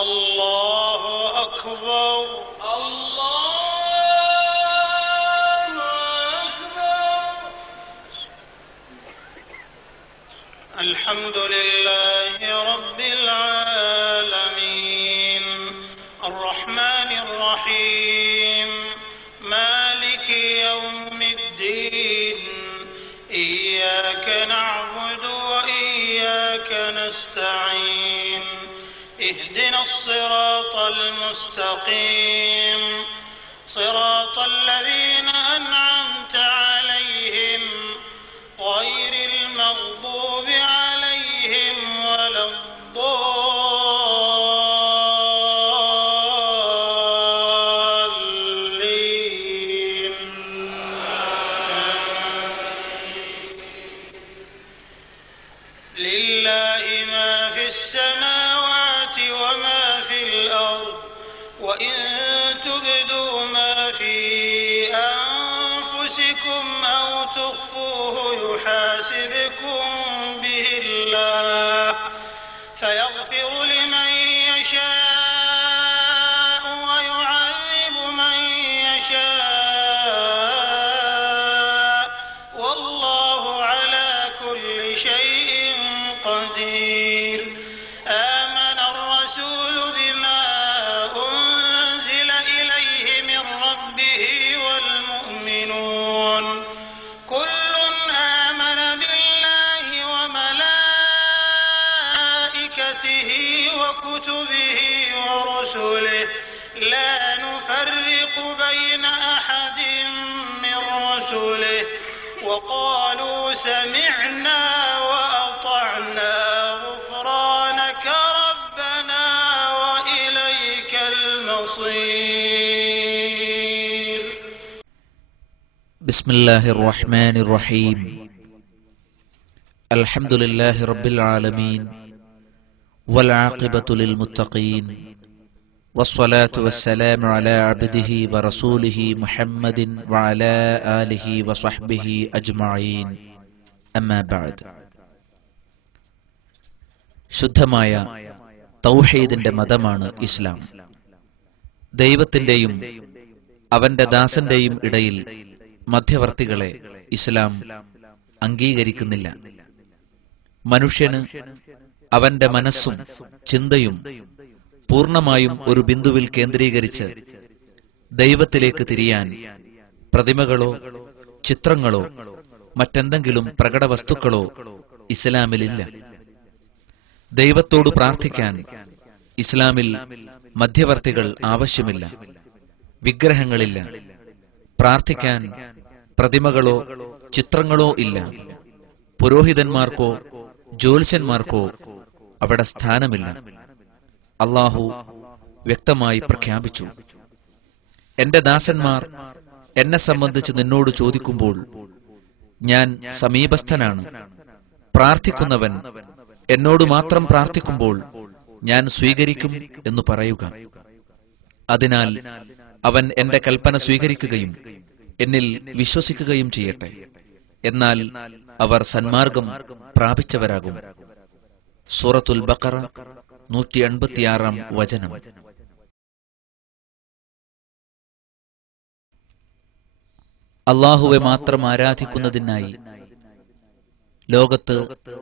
الله أكبر الله أكبر. الحمد لله رب العالمين الرحمن الرحيم مالك يوم الدين إياك نعبد وإياك نستعين اهدنا الصراط المستقيم صراط الذين أنعمت عليهم غير المغضوب عليهم ولا الضالين. لله ما في السماوات وما في الأرض وإن تبدوا ما في أنفسكم أو تخفوه يحاسبكم به الله فيغفر لمن يشاء ويعذب من يشاء والله على كل شيء قدير. آمن الرسول بما أنزل إليه من ربه والمؤمنون كل آمن بالله وملائكته وكتبه ورسله لا نفرق بين أحد من رسله وقالوا سمعنا وأطعنا غفرانك ربنا وإليك المصير. بسم الله الرحمن الرحيم. الحمد لله رب العالمين والعاقبة للمتقين والصلاة والسلام على عبده ورسوله محمد وعلى آله وصحبه أجمعين. أما بعد. ശുദ്ധമായ തൗഹീദിന്റെ മതമാണ് ഇസ്ലാം. ദൈവത്തിന്റെയും അവന്റെ ദാസന്റെയും ഇടയിൽ മധ്യവർത്തികളെ ഇസ്ലാം അംഗീകരിക്കുന്നില്ല. മനുഷ്യന് അവന്റെ മനസ്സും ചിന്തയും പൂർണ്ണമായും ഒരു ബിന്ദുവിൽ കേന്ദ്രീകരിച്ച് ദൈവത്തിലേക്ക് തിരിയാൻ പ്രതിമകളോ ചിത്രങ്ങളോ മറ്റെന്തെങ്കിലും പ്രകട വസ്തുക്കളോ ഇസ്ലാമിലില്ല. ദൈവത്തോട് പ്രാർത്ഥിക്കാൻ ഇസ്ലാമിൽ മധ്യവർത്തികൾ ആവശ്യമില്ല. വിഗ്രഹങ്ങളില്ല. പ്രാർത്ഥിക്കാൻ പ്രതിമകളോ ചിത്രങ്ങളോ ഇല്ല. പുരോഹിതന്മാർക്കോ ജ്യോത്സ്യന്മാർക്കോ അവിടെ സ്ഥാനമില്ല. അല്ലാഹു വ്യക്തമായി പ്രഖ്യാപിച്ചു, എന്റെ ദാസന്മാർ എന്നെ സംബന്ധിച്ച് നിന്നോട് ചോദിക്കുമ്പോൾ ഞാൻ സമീപസ്ഥനാണ്. പ്രാർത്ഥിക്കുന്നവൻ എന്നോട് മാത്രം പ്രാർത്ഥിക്കുമ്പോൾ ഞാൻ സ്വീകരിക്കും എന്ന് പറയുക. അതിനാൽ അവൻ എന്റെ കൽപ്പന സ്വീകരിക്കുകയും എന്നിൽ വിശ്വസിക്കുകയും ചെയ്യട്ടെ. എന്നാൽ അവർ സന്മാർഗം പ്രാപിച്ചവരാകും. സൂറത്തുൽ ബഖറ 186 വചനം. അല്ലാഹുവെ മാത്രം ആരാധിക്കുന്നതിനായി ലോകത്ത്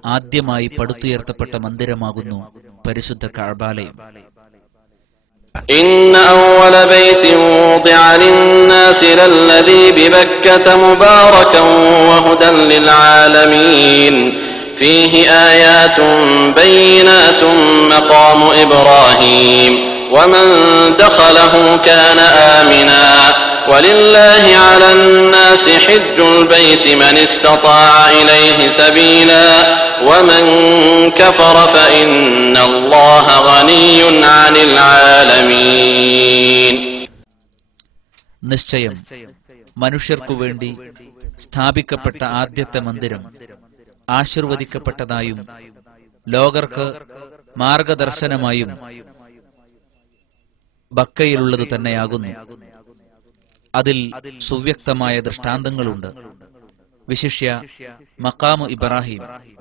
ആദ്യമായി പടുത്തുയർത്തപ്പെട്ട മന്ദിരമാകുന്നു പരിശുദ്ധ കഅബാലയം. إن أول بيت وضع للناس للذي ببكة مباركا وهدى للعالمين فيه آيات بينات مقام إبراهيم ومن دخله كان آمنا ولله على الناس حج البيت من استطاع إليه سبيلا ومن كفر فإن الله غني عن العالمين. നിശ്ചയം മനുഷ്യർക്കു വേണ്ടി സ്ഥാപിക്കപ്പെട്ട ആദ്യത്തെ മന്ദിരം ആശീർവദിക്കപ്പെട്ടതായും ലോകർക്ക് മാർഗദർശനമായും ബക്കയിലുള്ളത് തന്നെയാകുന്നു. അതിൽ സുവ്യക്തമായ ദൃഷ്ടാന്തങ്ങളുണ്ട്. വിശിഷ്യ മഖാമു ഇബ്രാഹിം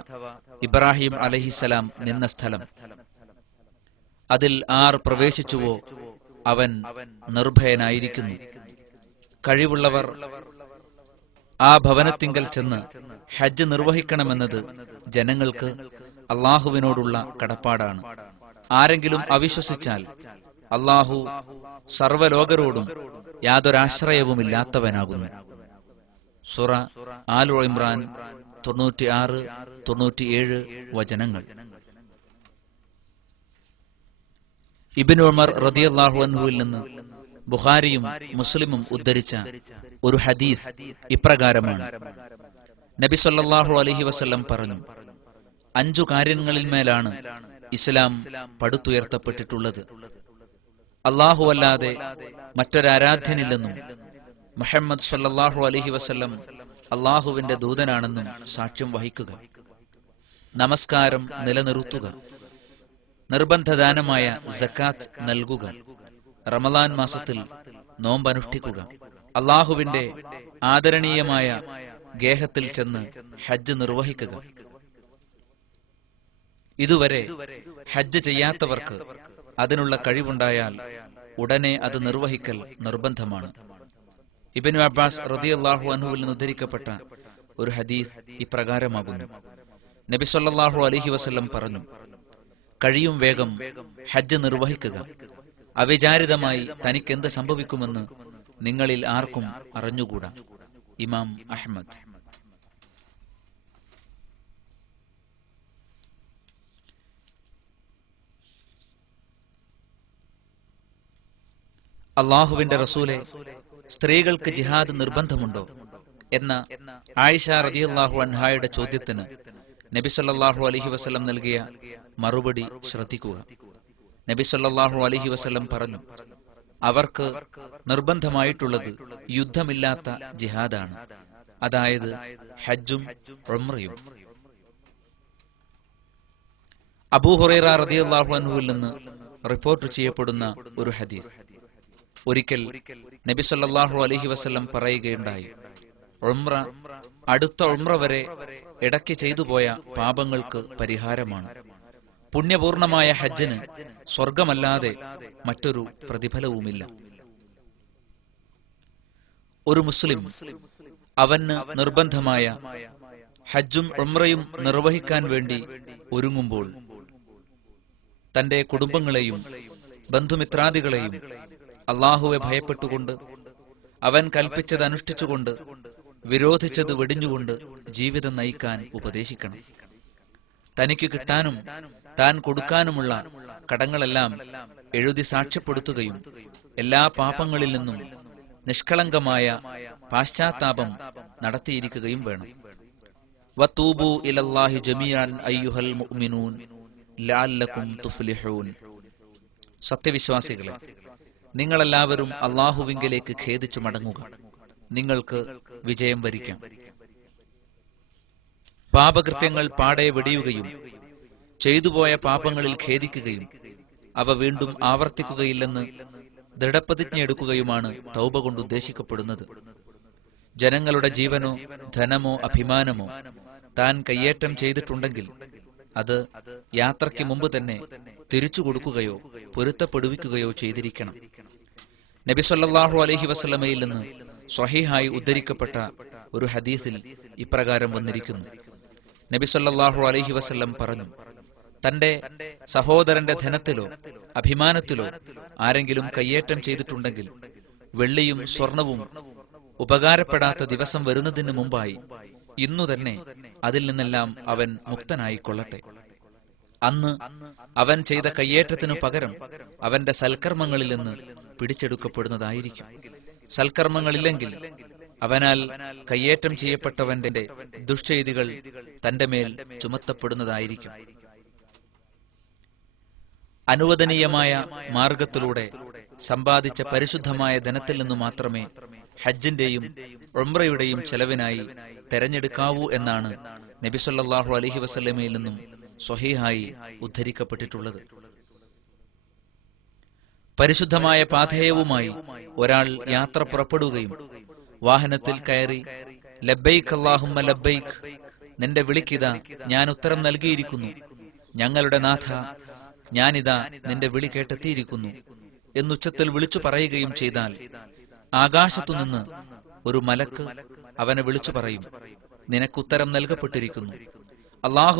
അഥവാ ഇബ്രാഹിം അലൈഹിസ്സലാം നിന്ന സ്ഥലം. അതിൽ ആർ പ്രവേശിച്ചുവോ അവൻ നിർഭയനായിരിക്കുന്നു. കഴിവുള്ളവർ ആ ഭവനത്തിങ്കൽ ചെന്ന് ഹജ്ജ് നിർവഹിക്കണമെന്നത് ജനങ്ങൾക്ക് അള്ളാഹുവിനോടുള്ള കടപ്പാടാണ്. ആരെങ്കിലും അവിശ്വസിച്ചാൽ അള്ളാഹു സർവ്വലോകരോടും യാതൊരാശ്രയവുമില്ലാത്തവനാകുന്നു. സൂറ ആൽ ഇമ്രാൻ 96-97 വചനങ്ങൾ. ഇബ്നു ഉമർ റളിയല്ലാഹു അൻഹുവിൽ നിന്ന് ബുഖാരിയും മുസ്ലിമും ഉദ്ധരിച്ച ഒരു ഹദീസ് ഇപ്രകാരമാണ്. നബി സല്ലല്ലാഹു അലൈഹി വസല്ലം പറഞ്ഞു, 5 കാര്യങ്ങളിന്മേലാണ് ഇസ്ലാം പടുത്തുയർത്തപ്പെട്ടിട്ടുള്ളത്. അല്ലാഹു അല്ലാതെ മറ്റൊരാരാധ്യനില്ലെന്നും മുഹമ്മദ് സല്ലല്ലാഹു അലൈഹി വസല്ലം അല്ലാഹുവിന്റെ ദൂതനാണെന്നും സാക്ഷ്യം വഹിക്കുക, നമസ്കാരം നിലനിർത്തുക, നിർബന്ധദാനമായ സക്കാത്ത് നൽകുക, റമളാൻ മാസത്തിൽ നോമ്പനുഷ്ഠിക്കുക, അള്ളാഹുവിന്റെ ആദരണീയമായ ഗേഹത്തിൽ ചെന്ന് ഹജ്ജ് നിർവഹിക്കുക. ഇതുവരെ ഹജ്ജ് ചെയ്യാത്തവർക്ക് അതിനുള്ള കഴിവുണ്ടായാൽ ഉടനെ അത് നിർവഹിക്കൽ നിർബന്ധമാണ്. ഇബ്നു അബ്ബാസ് റളിയല്ലാഹു അൻഹുവിൽ നിന്ന് ഉദ്ധരിക്കപ്പെട്ട ഒരു ഹദീസ് ഇപ്രകാരമാകുന്നു. നബി സല്ലല്ലാഹു അലൈഹി വസല്ലം പറഞ്ഞു, കഴിയും വേഗം ഹജ്ജ് നിർവഹിക്കുക. അവിചാരിതമായി തനിക്കെന്ത് സംഭവിക്കുമെന്ന് നിങ്ങളിൽ ആർക്കും അറിഞ്ഞുകൂടാ. ഇമാം അഹ്മദ്. അള്ളാഹുവിന്റെ റസൂലെ, സ്ത്രീകൾക്ക് ജിഹാദ് നിർബന്ധമുണ്ടോ എന്ന ആയിഷ റളിയല്ലാഹു അൻഹായുടെ ചോദ്യത്തിന് നബി സല്ലല്ലാഹു അലൈഹി വസല്ലം നൽകിയ മറുപടി ശ്രദ്ധിക്കുക. നബി സല്ലല്ലാഹു അലൈഹി വസല്ലം പറഞ്ഞു, അവർക്ക് നിർബന്ധമായിട്ടുള്ളത് യുദ്ധമില്ലാത്ത ജിഹാദാണ്, അതായത് ഹജ്ജും ഉംറയും. അബൂ ഹുറൈറ റളിയല്ലാഹു അൻഹുവിൽ നിന്ന് റിപ്പോർട്ട് ചെയ്യപ്പെടുന്ന ഒരു ഹദീസ്. ഒരിക്കൽ നബി സല്ലല്ലാഹു അലൈഹി വസല്ലം പറയുകയുണ്ടായി, ഉംറ അടുത്ത ഉംറ വരെ ഇടയ്ക്ക് ചെയ്തു പോയ പാപങ്ങൾക്ക് പരിഹാരമാണ്. പുണ്യപൂർണമായ ഹജ്ജിന് സ്വർഗമല്ലാതെ മറ്റൊരു പ്രതിഫലവുമില്ല. ഒരു മുസ്ലിം അവന് നിർബന്ധമായ ഹജ്ജും ഉംറയും നിർവഹിക്കാൻ വേണ്ടി ഒരുങ്ങുമ്പോൾ തന്റെ കുടുംബങ്ങളെയും ബന്ധുമിത്രാദികളെയും അള്ളാഹുവെ ഭയപ്പെട്ടുകൊണ്ട് അവൻ കൽപ്പിച്ചത് അനുഷ്ഠിച്ചുകൊണ്ട് വിരോധിച്ചത് വെടിഞ്ഞുകൊണ്ട് ജീവിതം നയിക്കാൻ ഉപദേശിക്കണം. തനിക്ക് കിട്ടാനും താൻ കൊടുക്കാനുമുള്ള കടങ്ങളെല്ലാം എഴുതി സാക്ഷ്യപ്പെടുത്തുകയും എല്ലാ പാപങ്ങളിൽ നിന്നും നിഷ്കളങ്കമായ പാശ്ചാത്താപം നടത്തിയിരിക്കുകയും വേണം. വതൂബു ഇലല്ലാഹി ജമീഅൻ അയ്യുഹൽ മുഅ്മിനൂൻ ലഅല്ലകും തുഫ്ലിഹൂൻ. സത്യവിശ്വാസികളെ, നിങ്ങളെല്ലാവരും അള്ളാഹുവിങ്കലേക്ക് ഖേദിച്ചു മടങ്ങുക, നിങ്ങൾക്ക് വിജയം വരിക്കാം. പാപകൃത്യങ്ങൾ പാടെ വെടിയുകയും ചെയ്തുപോയ പാപങ്ങളിൽ ഖേദിക്കുകയും അവ വീണ്ടും ആവർത്തിക്കുകയില്ലെന്ന് ദൃഢപ്രതിജ്ഞയെടുക്കുകയുമാണ് തൗബ കൊണ്ട് ഉദ്ദേശിക്കപ്പെടുന്നത്. ജനങ്ങളുടെ ജീവനോ ധനമോ അഭിമാനമോ താൻ കയ്യേറ്റം ചെയ്തിട്ടുണ്ടെങ്കിൽ അത് യാത്രയ്ക്ക് മുമ്പ് തന്നെ തിരിച്ചു കൊടുക്കുകയോ പൊരുത്തപ്പെടുവിക്കുകയോ ചെയ്തിരിക്കണം. നബി സല്ലല്ലാഹു അലൈഹി വസല്ലമയിൽ നിന്ന് സ്വഹീഹായി ഉദ്ധരിക്കപ്പെട്ട ഒരു ഹദീസിൽ ഇപ്രകാരം വന്നിരിക്കുന്നു. നബി സല്ലല്ലാഹു അലൈഹി വസല്ലം പറഞ്ഞു, തന്റെ സഹോദരന്റെ ധനത്തിലോ അഭിമാനത്തിലോ ആരെങ്കിലും കയ്യേറ്റം ചെയ്തിട്ടുണ്ടെങ്കിൽ വെള്ളിയും സ്വർണവും ഉപകാരപ്പെടാത്ത ദിവസം വരുന്നതിന് മുമ്പായി ഇന്നു തന്നെ അതിൽ നിന്നെല്ലാം അവൻ മുക്തനായിക്കൊള്ളട്ടെ. അന്ന് അവൻ ചെയ്ത കയ്യേറ്റത്തിനു പകരം അവന്റെ സൽക്കർമ്മങ്ങളിൽ നിന്ന് പിടിച്ചെടുക്കപ്പെടുന്നതായെങ്കിൽ, സൽക്കർമ്മങ്ങളില്ലെങ്കിൽ അവനാൽ കയ്യേറ്റം ചെയ്യപ്പെട്ടവന്റെ ദുഷ്ചെയ്തികൾ തന്റെ മേൽ ചുമത്തപ്പെടുന്നതായിരിക്കും. അനുവദനീയമായ മാർഗത്തിലൂടെ സമ്പാദിച്ച പരിശുദ്ധമായ ധനത്തിൽ നിന്ന് മാത്രമേ ഹജ്ജിന്റെയും ഉംറയുടെയും ചെലവിനായി തെരഞ്ഞെടുക്കാവൂ എന്നാണ് നബി സല്ലല്ലാഹു അലൈഹി വസല്ലമയിൽ നിന്നും സ്വഹീഹായി ഉദ്ധരിക്കപ്പെട്ടിട്ടുള്ളത്. പരിശുദ്ധമായ പാഥേയവുമായി ഒരാൾ യാത്ര പുറപ്പെടുകയും വാഹനത്തിൽ കയറി ലബ്ബൈക് അല്ലാഹുമ്മ ലബ്ബൈക്, നിന്റെ വിളിക്കിതാ ഞാൻ ഉത്തരം നൽകിയിരിക്കുന്നു, ഞങ്ങളുടെ നാഥ ഞാനിതാ നിന്റെ വിളി കേട്ടെത്തിയിരിക്കുന്നു എന്നുച്ചത്തിൽ വിളിച്ചു പറയുകയും ചെയ്താൽ ആകാശത്തുനിന്ന് ഒരു മലക്ക് അവനെ വിളിച്ചു പറയും, നിനക്കുത്തരം നൽകപ്പെട്ടിരിക്കുന്നു,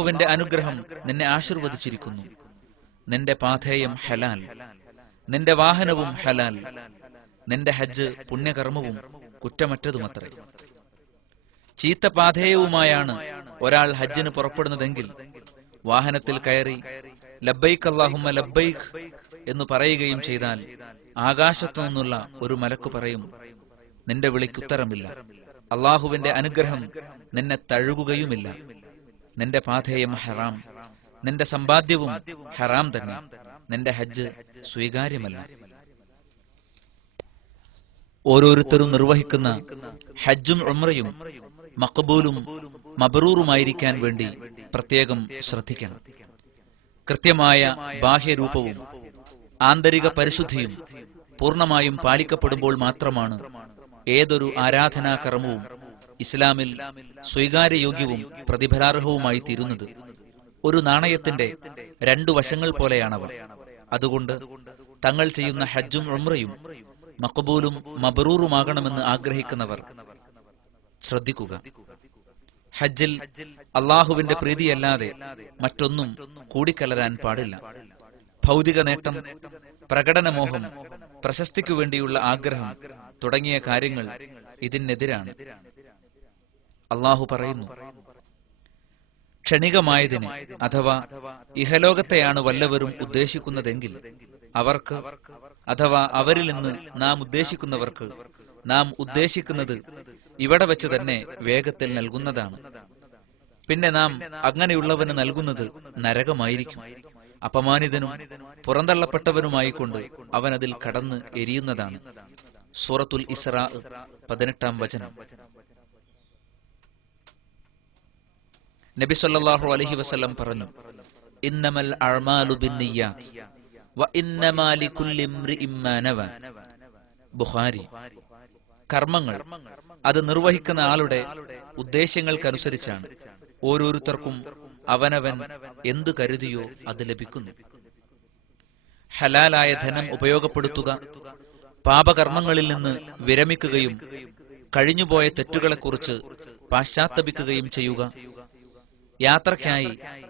അള്ളാഹുവിന്റെ അനുഗ്രഹം നിന്നെ ആശീർവദിച്ചിരിക്കുന്നു, നിന്റെ പാഥേയം ഹലാൽ, നിന്റെ വാഹനവും ഹലാൽ, നിന്റെ ഹജ്ജ് പുണ്യകർമ്മവും കുറ്റമറ്റതുമത്രേ. ചീത്ത പാഥേയവുമായാണ് ഒരാൾ ഹജ്ജിന് പുറപ്പെടുന്നതെങ്കിൽ വാഹനത്തിൽ കയറി ലബ്ബൈക് അല്ലാഹുമ്മ ലബ്ബൈക് എന്ന് പറയുകയും ചെയ്താൽ ആകാശത്തു നിന്നുള്ള ഒരു മലക്ക് പറയും, നിന്റെ വിളിക്ക് ഉത്തരമില്ല, അള്ളാഹുവിന്റെ അനുഗ്രഹം നിന്നെ തഴുകുകയുമില്ല, നിന്റെ പാഥേയം ഹറാം, നിന്റെ സമ്പാദ്യവും ഹറാം തന്നെ, നിന്റെ ഹജ്ജ് സ്വീകാര്യമല്ല. ഓരോരുത്തരും നിർവഹിക്കുന്ന ഹജ്ജും ഉംറയും മഖബൂലും മബ്റൂറുമായിരിക്കാൻ വേണ്ടി പ്രത്യേകം ശ്രദ്ധിക്കണം. കൃത്യമായ ബാഹ്യരൂപവും ആന്തരിക പരിശുദ്ധിയും പൂർണ്ണമായും പാലിക്കപ്പെടുമ്പോൾ മാത്രമാണ് ഏതൊരു ആരാധനാ കർമ്മവും ഇസ്ലാമിൽ സ്വീകാര്യയോഗ്യവും പ്രതിഫലാർഹവുമായി തീരുന്നത്. ഒരു നാണയത്തിന്റെ രണ്ടു വശങ്ങൾ പോലെയാണവർ. അതുകൊണ്ട് തങ്ങൾ ചെയ്യുന്ന ഹജ്ജും ഉംറയും മഖബൂലും മബ്റൂറുമാകണമെന്ന് ആഗ്രഹിക്കുന്നവർ ശ്രദ്ധിക്കുക. ഹജ്ജിൽ അള്ളാഹുവിന്റെ പ്രീതിയല്ലാതെ മറ്റൊന്നും കൂടിക്കലരാൻ പാടില്ല. ഭൗതിക നേട്ടം, പ്രകടനമോഹം, പ്രശസ്തിക്കു വേണ്ടിയുള്ള ആഗ്രഹം തുടങ്ങിയ കാര്യങ്ങൾ ഇതിനെതിരാണ്. അള്ളാഹു പറയുന്നു, ക്ഷണികമായതിന് അഥവാ ഇഹലോകത്തെയാണ് വല്ലവരും ഉദ്ദേശിക്കുന്നതെങ്കിൽ അവർക്ക് അഥവാ അവരിൽ നിന്ന് നാം ഉദ്ദേശിക്കുന്നവർക്ക് നാം ഉദ്ദേശിക്കുന്നത് ഇവിടെ വെച്ച് തന്നെ വേഗത്തിൽ നൽകുന്നതാണ്. പിന്നെ നാം അങ്ങനെയുള്ളവന് നൽകുന്നത് നരകമായിരിക്കും. അപമാനിതനും പുറന്തള്ളപ്പെട്ടവനുമായിക്കൊണ്ട് അവനതിൽ കടന്ന് എരിയുന്നതാണ്. സൂറത്തുൽ ഇസ്രാ 18-ാം വചനം. നബി സല്ലല്ലാഹു അലൈഹി വസല്ലം പറഞ്ഞു, ഇന്നമൽ അഅ്മാലു ബിന്നിയ്യാത്ത് വ ഇന്നമാ ലികുല്ലി ഇംറിഇൻ മാ നവ. ബുഖാരി. കർമ്മങ്ങൾ അത് നിർവഹിക്കുന്ന ആളുടെ ഉദ്ദേശങ്ങൾക്കനുസരിച്ചാണ്. ഓരോരുത്തർക്കും അവനവൻ എന്തു കരുതിയോ അത് ലഭിക്കുന്നു. ഹലാലായ ധനം ഉപയോഗപ്പെടുത്തുക, പാപകർമ്മങ്ങളിൽ നിന്ന് വിരമിക്കുകയും കഴിഞ്ഞുപോയ തെറ്റുകളെക്കുറിച്ച് പാശ്ചാത്തപിക്കുകയും ചെയ്യുക, യാത്രയ്ക്കായി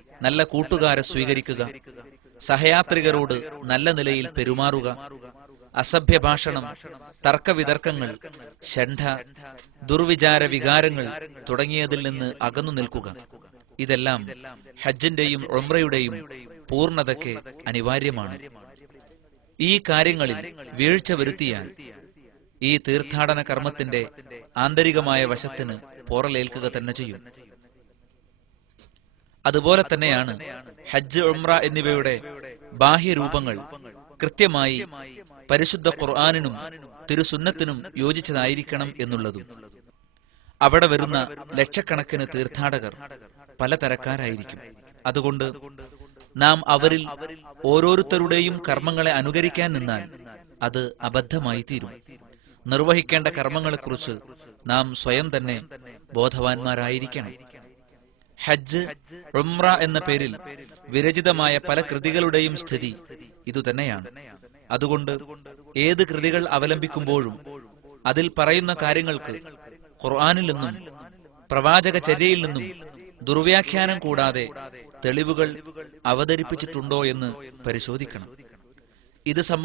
നല്ല കൂട്ടുകാരെ സ്വീകരിക്കുക, സഹയാത്രികരോട് നല്ല നിലയിൽ പെരുമാറുക, അസഭ്യ ഭാഷണം, തർക്കവിതർക്കങ്ങൾ, ഷണ്ഠ, ദുർവിചാര വികാരങ്ങൾ തുടങ്ങിയതിൽ നിന്ന് അകന്നു നിൽക്കുക. ഇതെല്ലാം ഹജ്ജിന്റെയും ഉംറയുടെയും പൂർണ്ണതയ്ക്ക് അനിവാര്യമാണ്. ഈ കാര്യങ്ങളിൽ വീഴ്ച വരുത്തിയാൽ ഈ തീർത്ഥാടന കർമ്മത്തിന്റെ ആന്തരികമായ വശത്തിന് പോറലേൽക്കുക തന്നെ ചെയ്യും. അതുപോലെ തന്നെയാണ് ഹജ്ജ്, ഉംറ എന്നിവയുടെ ബാഹ്യരൂപങ്ങൾ കൃത്യമായി പരിശുദ്ധ ഖുർആനിനും തിരുസുന്നത്തിനും യോജിച്ചതായിരിക്കണം എന്നുള്ളതും. അവിടെ വരുന്ന ലക്ഷക്കണക്കിന് തീർത്ഥാടകർ പലതരക്കാരായിരിക്കും. അതുകൊണ്ട് നാം അവരിൽ ഓരോരുത്തരുടെയും കർമ്മങ്ങളെ അനുകരിക്കാൻ നിന്നാൽ അത് അബദ്ധമായി തീരും. നിർവഹിക്കേണ്ട കർമ്മങ്ങളെക്കുറിച്ച് നാം സ്വയം തന്നെ ബോധവാന്മാരായിരിക്കണം. ഹജ്ജ്, ഉംറ എന്ന പേരിൽ വിരചിതമായ പല കൃതികളുടെയും സ്ഥിതി ഇതുതന്നെയാണ്. അതുകൊണ്ട് ഏത് കൃതികൾ അവലംബിക്കുമ്പോഴും അതിൽ പറയുന്ന കാര്യങ്ങൾക്ക് ഖുർആനിൽ നിന്നും പ്രവാചക ചര്യയിൽ നിന്നും ദുർവ്യാഖ്യാനം കൂടാതെ തെളിവുകൾ അവതരിപ്പിച്ചിട്ടുണ്ടോ എന്ന് പരിശോധിക്കണം.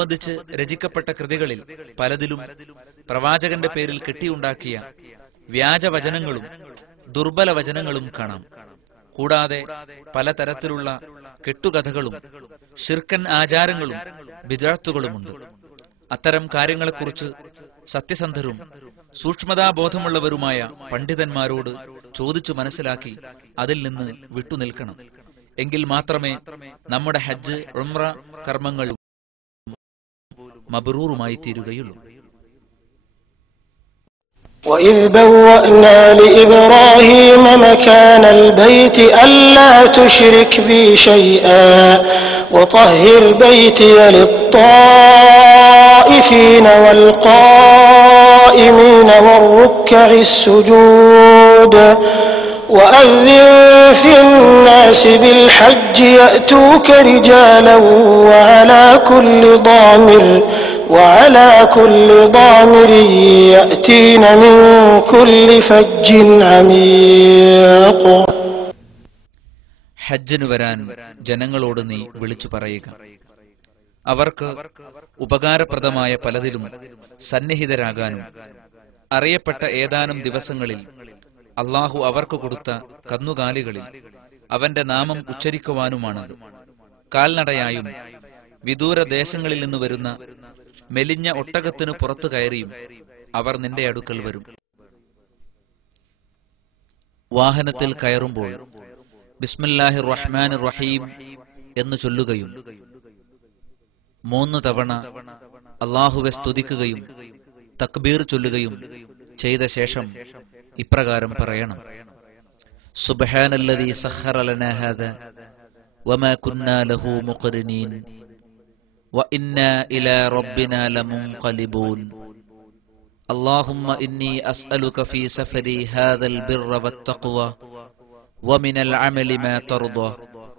ഇത് സംബന്ധിച്ച് രചിക്കപ്പെട്ട കൃതികളിൽ പലതിലും പ്രവാചകന്റെ പേരിൽ കെട്ടിയുണ്ടാക്കിയ വ്യാജവചനങ്ങളും ദുർബല വചനങ്ങളും കാണാം. കൂടാതെ പലതരത്തിലുള്ള കെട്ടുകഥകളും ശിർക്കൻ ആചാരങ്ങളും വിദ്യാർത്ഥികളുമുണ്ട്. അത്തരം കാര്യങ്ങളെക്കുറിച്ച് സത്യസന്ധരും സൂക്ഷ്മതാബോധമുള്ളവരുമായ പണ്ഡിതന്മാരോട് ചോദിച്ചു മനസ്സിലാക്കി അതിൽ നിന്ന് വിട്ടുനിൽക്കണം. എങ്കിൽ മാത്രമേ നമ്മുടെ ഹജ്ജ്, ഉംറ പോലും മബ്റൂറുമായി തീരുകയുള്ളൂ. وإذ بوأنا لإبراهيم مكان البيت ألا تشرك بي شيئا وطهر بيتي للطائفين والقائمين والركع السجود وأذن في الناس بالحج يأتوك رجالا وعلى كل ضامر يأتين من كل فج عميق. ഹജ്ജിന് വരാൻ ജനങ്ങളോട് നീ വിളിച്ചു പറയുക. അവർക്ക് ഉപകാരപ്രദമായ പലതിലും സന്നിഹിതരാകാനും അറിയപ്പെട്ട ഏതാനും ദിവസങ്ങളിൽ അള്ളാഹു അവർക്ക് കൊടുത്ത കന്നുകാലികളിൽ അവന്റെ നാമം ഉച്ചരിക്കുവാനുമാണ്. കാൽനടയായും വിദൂര ദേശങ്ങളിൽ നിന്ന് വരുന്ന മെലിഞ്ഞ ഒട്ടകത്തിന് പുറത്തു കയറിയും അവർ നിന്റെ അടുക്കൽ വാഹനത്തിൽ കയറുമ്പോൾ ബിസ്മില്ലാഹിർ റഹ്മാനിർ റഹീം എന്ന് ചൊല്ലുകയും 3 തവണ അല്ലാഹുവെ സ്തുതിക്കുകയും തക്ബീർ ചൊല്ലുകയും ചെയ്ത ശേഷം ഇപ്രകാരം പറയണം: സുബ്ഹാനല്ലദീ സഖറ ലനാ ഹാദാ വമാ കുന്നാ ലഹു മുഖ്രിനീൻ വഇന്നാ ഇലാ റബ്ബിനാ ലമുൻഖലിബൂൻ. اللهم إني أسألك في سفري هذا البر والتقوى ومن العمل ما ترضى.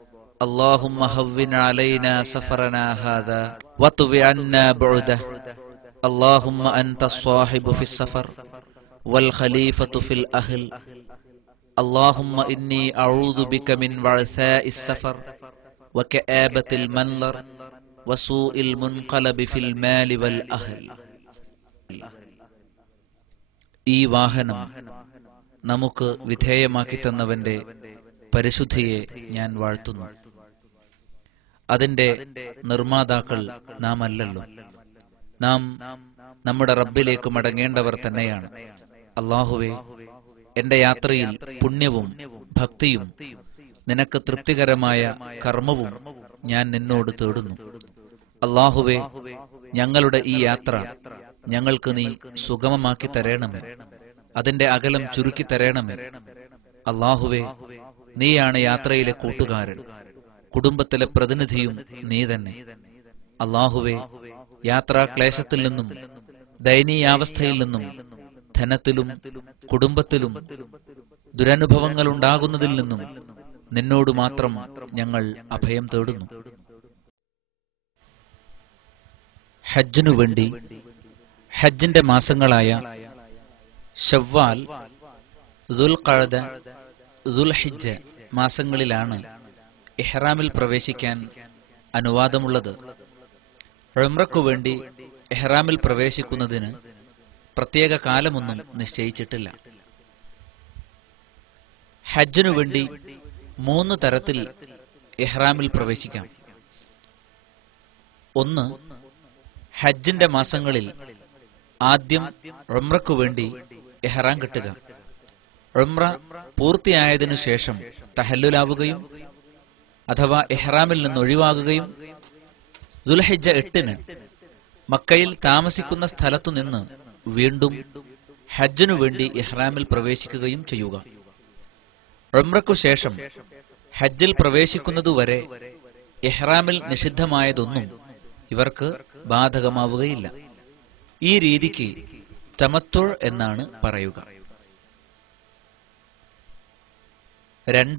اللهم هون علينا سفرنا هذا وطب عنا بعده. اللهم أنت الصاحب في السفر والخليفة في الأهل. اللهم إني أعوذ بك من وعثاء السفر وكآبة المنظر وسوء المنقلب في المال والأهل. ഈ വാഹനം നമുക്ക് വിധേയമാക്കി തന്നവന്റെ പരിശുദ്ധിയെ ഞാൻ വാഴ്ത്തുന്നു. അതിന്റെ നിർമ്മാതാക്കൾ നാം അല്ലല്ലോ. നാം നമ്മുടെ റബ്ബിലേക്ക് മടങ്ങേണ്ടവർ തന്നെയാണ്. അല്ലാഹുവേ, എന്റെ യാത്രയിൽ പുണ്യവും ഭക്തിയും നിനക്ക് തൃപ്തികരമായ കർമ്മവും ഞാൻ നിന്നോട് തേടുന്നു. അല്ലാഹുവേ, ഞങ്ങളുടെ ഈ യാത്ര ഞങ്ങൾക്ക് നീ സുഗമമാക്കി തരണമേ. അതിന്റെ അകലം ചുരുക്കി തരണമേ. അല്ലാഹുവേ, നീയാണ് യാത്രയിലെ കൂട്ടുകാരൻ, കുടുംബത്തിലെ പ്രതിനിധിയും നീ തന്നെ. അല്ലാഹുവേ, യാത്രാ ക്ലേശത്തിൽ നിന്നും ദയനീയാവസ്ഥയിൽ നിന്നും ധനത്തിലും കുടുംബത്തിലും ദുരനുഭവങ്ങൾ ഉണ്ടാകുന്നതിൽ നിന്നും നിന്നോട് മാത്രം ഞങ്ങൾ അഭയം തേടുന്നു. ഹജ്ജിനു വേണ്ടി ഹജ്ജിന്റെ മാസങ്ങളായ ശവ്വാൽ, ദുൽഖഅദ, ദുൽഹിജ്ജ മാസങ്ങളിലാണ് ഇഹ്റാമിൽ പ്രവേശിക്കാൻ അനുവാദമുള്ളത്. ഉംറയ്ക്കു വേണ്ടി ഇഹ്റാമിൽ പ്രവേശിക്കുന്നതിന് പ്രത്യേക കാലമൊന്നും നിശ്ചയിച്ചിട്ടില്ല. ഹജ്ജിനു വേണ്ടി 3 തരത്തിൽ ഇഹ്റാമിൽ പ്രവേശിക്കാം. ഒന്ന്, ഹജ്ജിന്റെ മാസങ്ങളിൽ ആദ്യം ഉംറയ്ക്കു വേണ്ടി ഇഹ്റാം കെട്ടുക. ഉംറ പൂർത്തിയായതിനു ശേഷം തഹല്ലുലാവുകയും അഥവാ ഇഹ്റാമിൽ നിന്ന് ഒഴിവാകുകയും ദുൽഹിജ്ജ 8-ന് മക്കയിൽ താമസിക്കുന്ന സ്ഥലത്തു നിന്ന് വീണ്ടും ഹജ്ജിനു വേണ്ടി ഇഹ്റാമിൽ പ്രവേശിക്കുകയും ചെയ്യുക. ഉംറയ്ക്കു ശേഷം ഹജ്ജിൽ പ്രവേശിക്കുന്നതുവരെ ഇഹ്റാമിൽ നിഷിദ്ധമായതൊന്നും ഇവർക്ക് ബാധകമാവുകയില്ല. ഈ രീതിക്ക് തമത്തുഅ് എന്നാണ് പറയുക.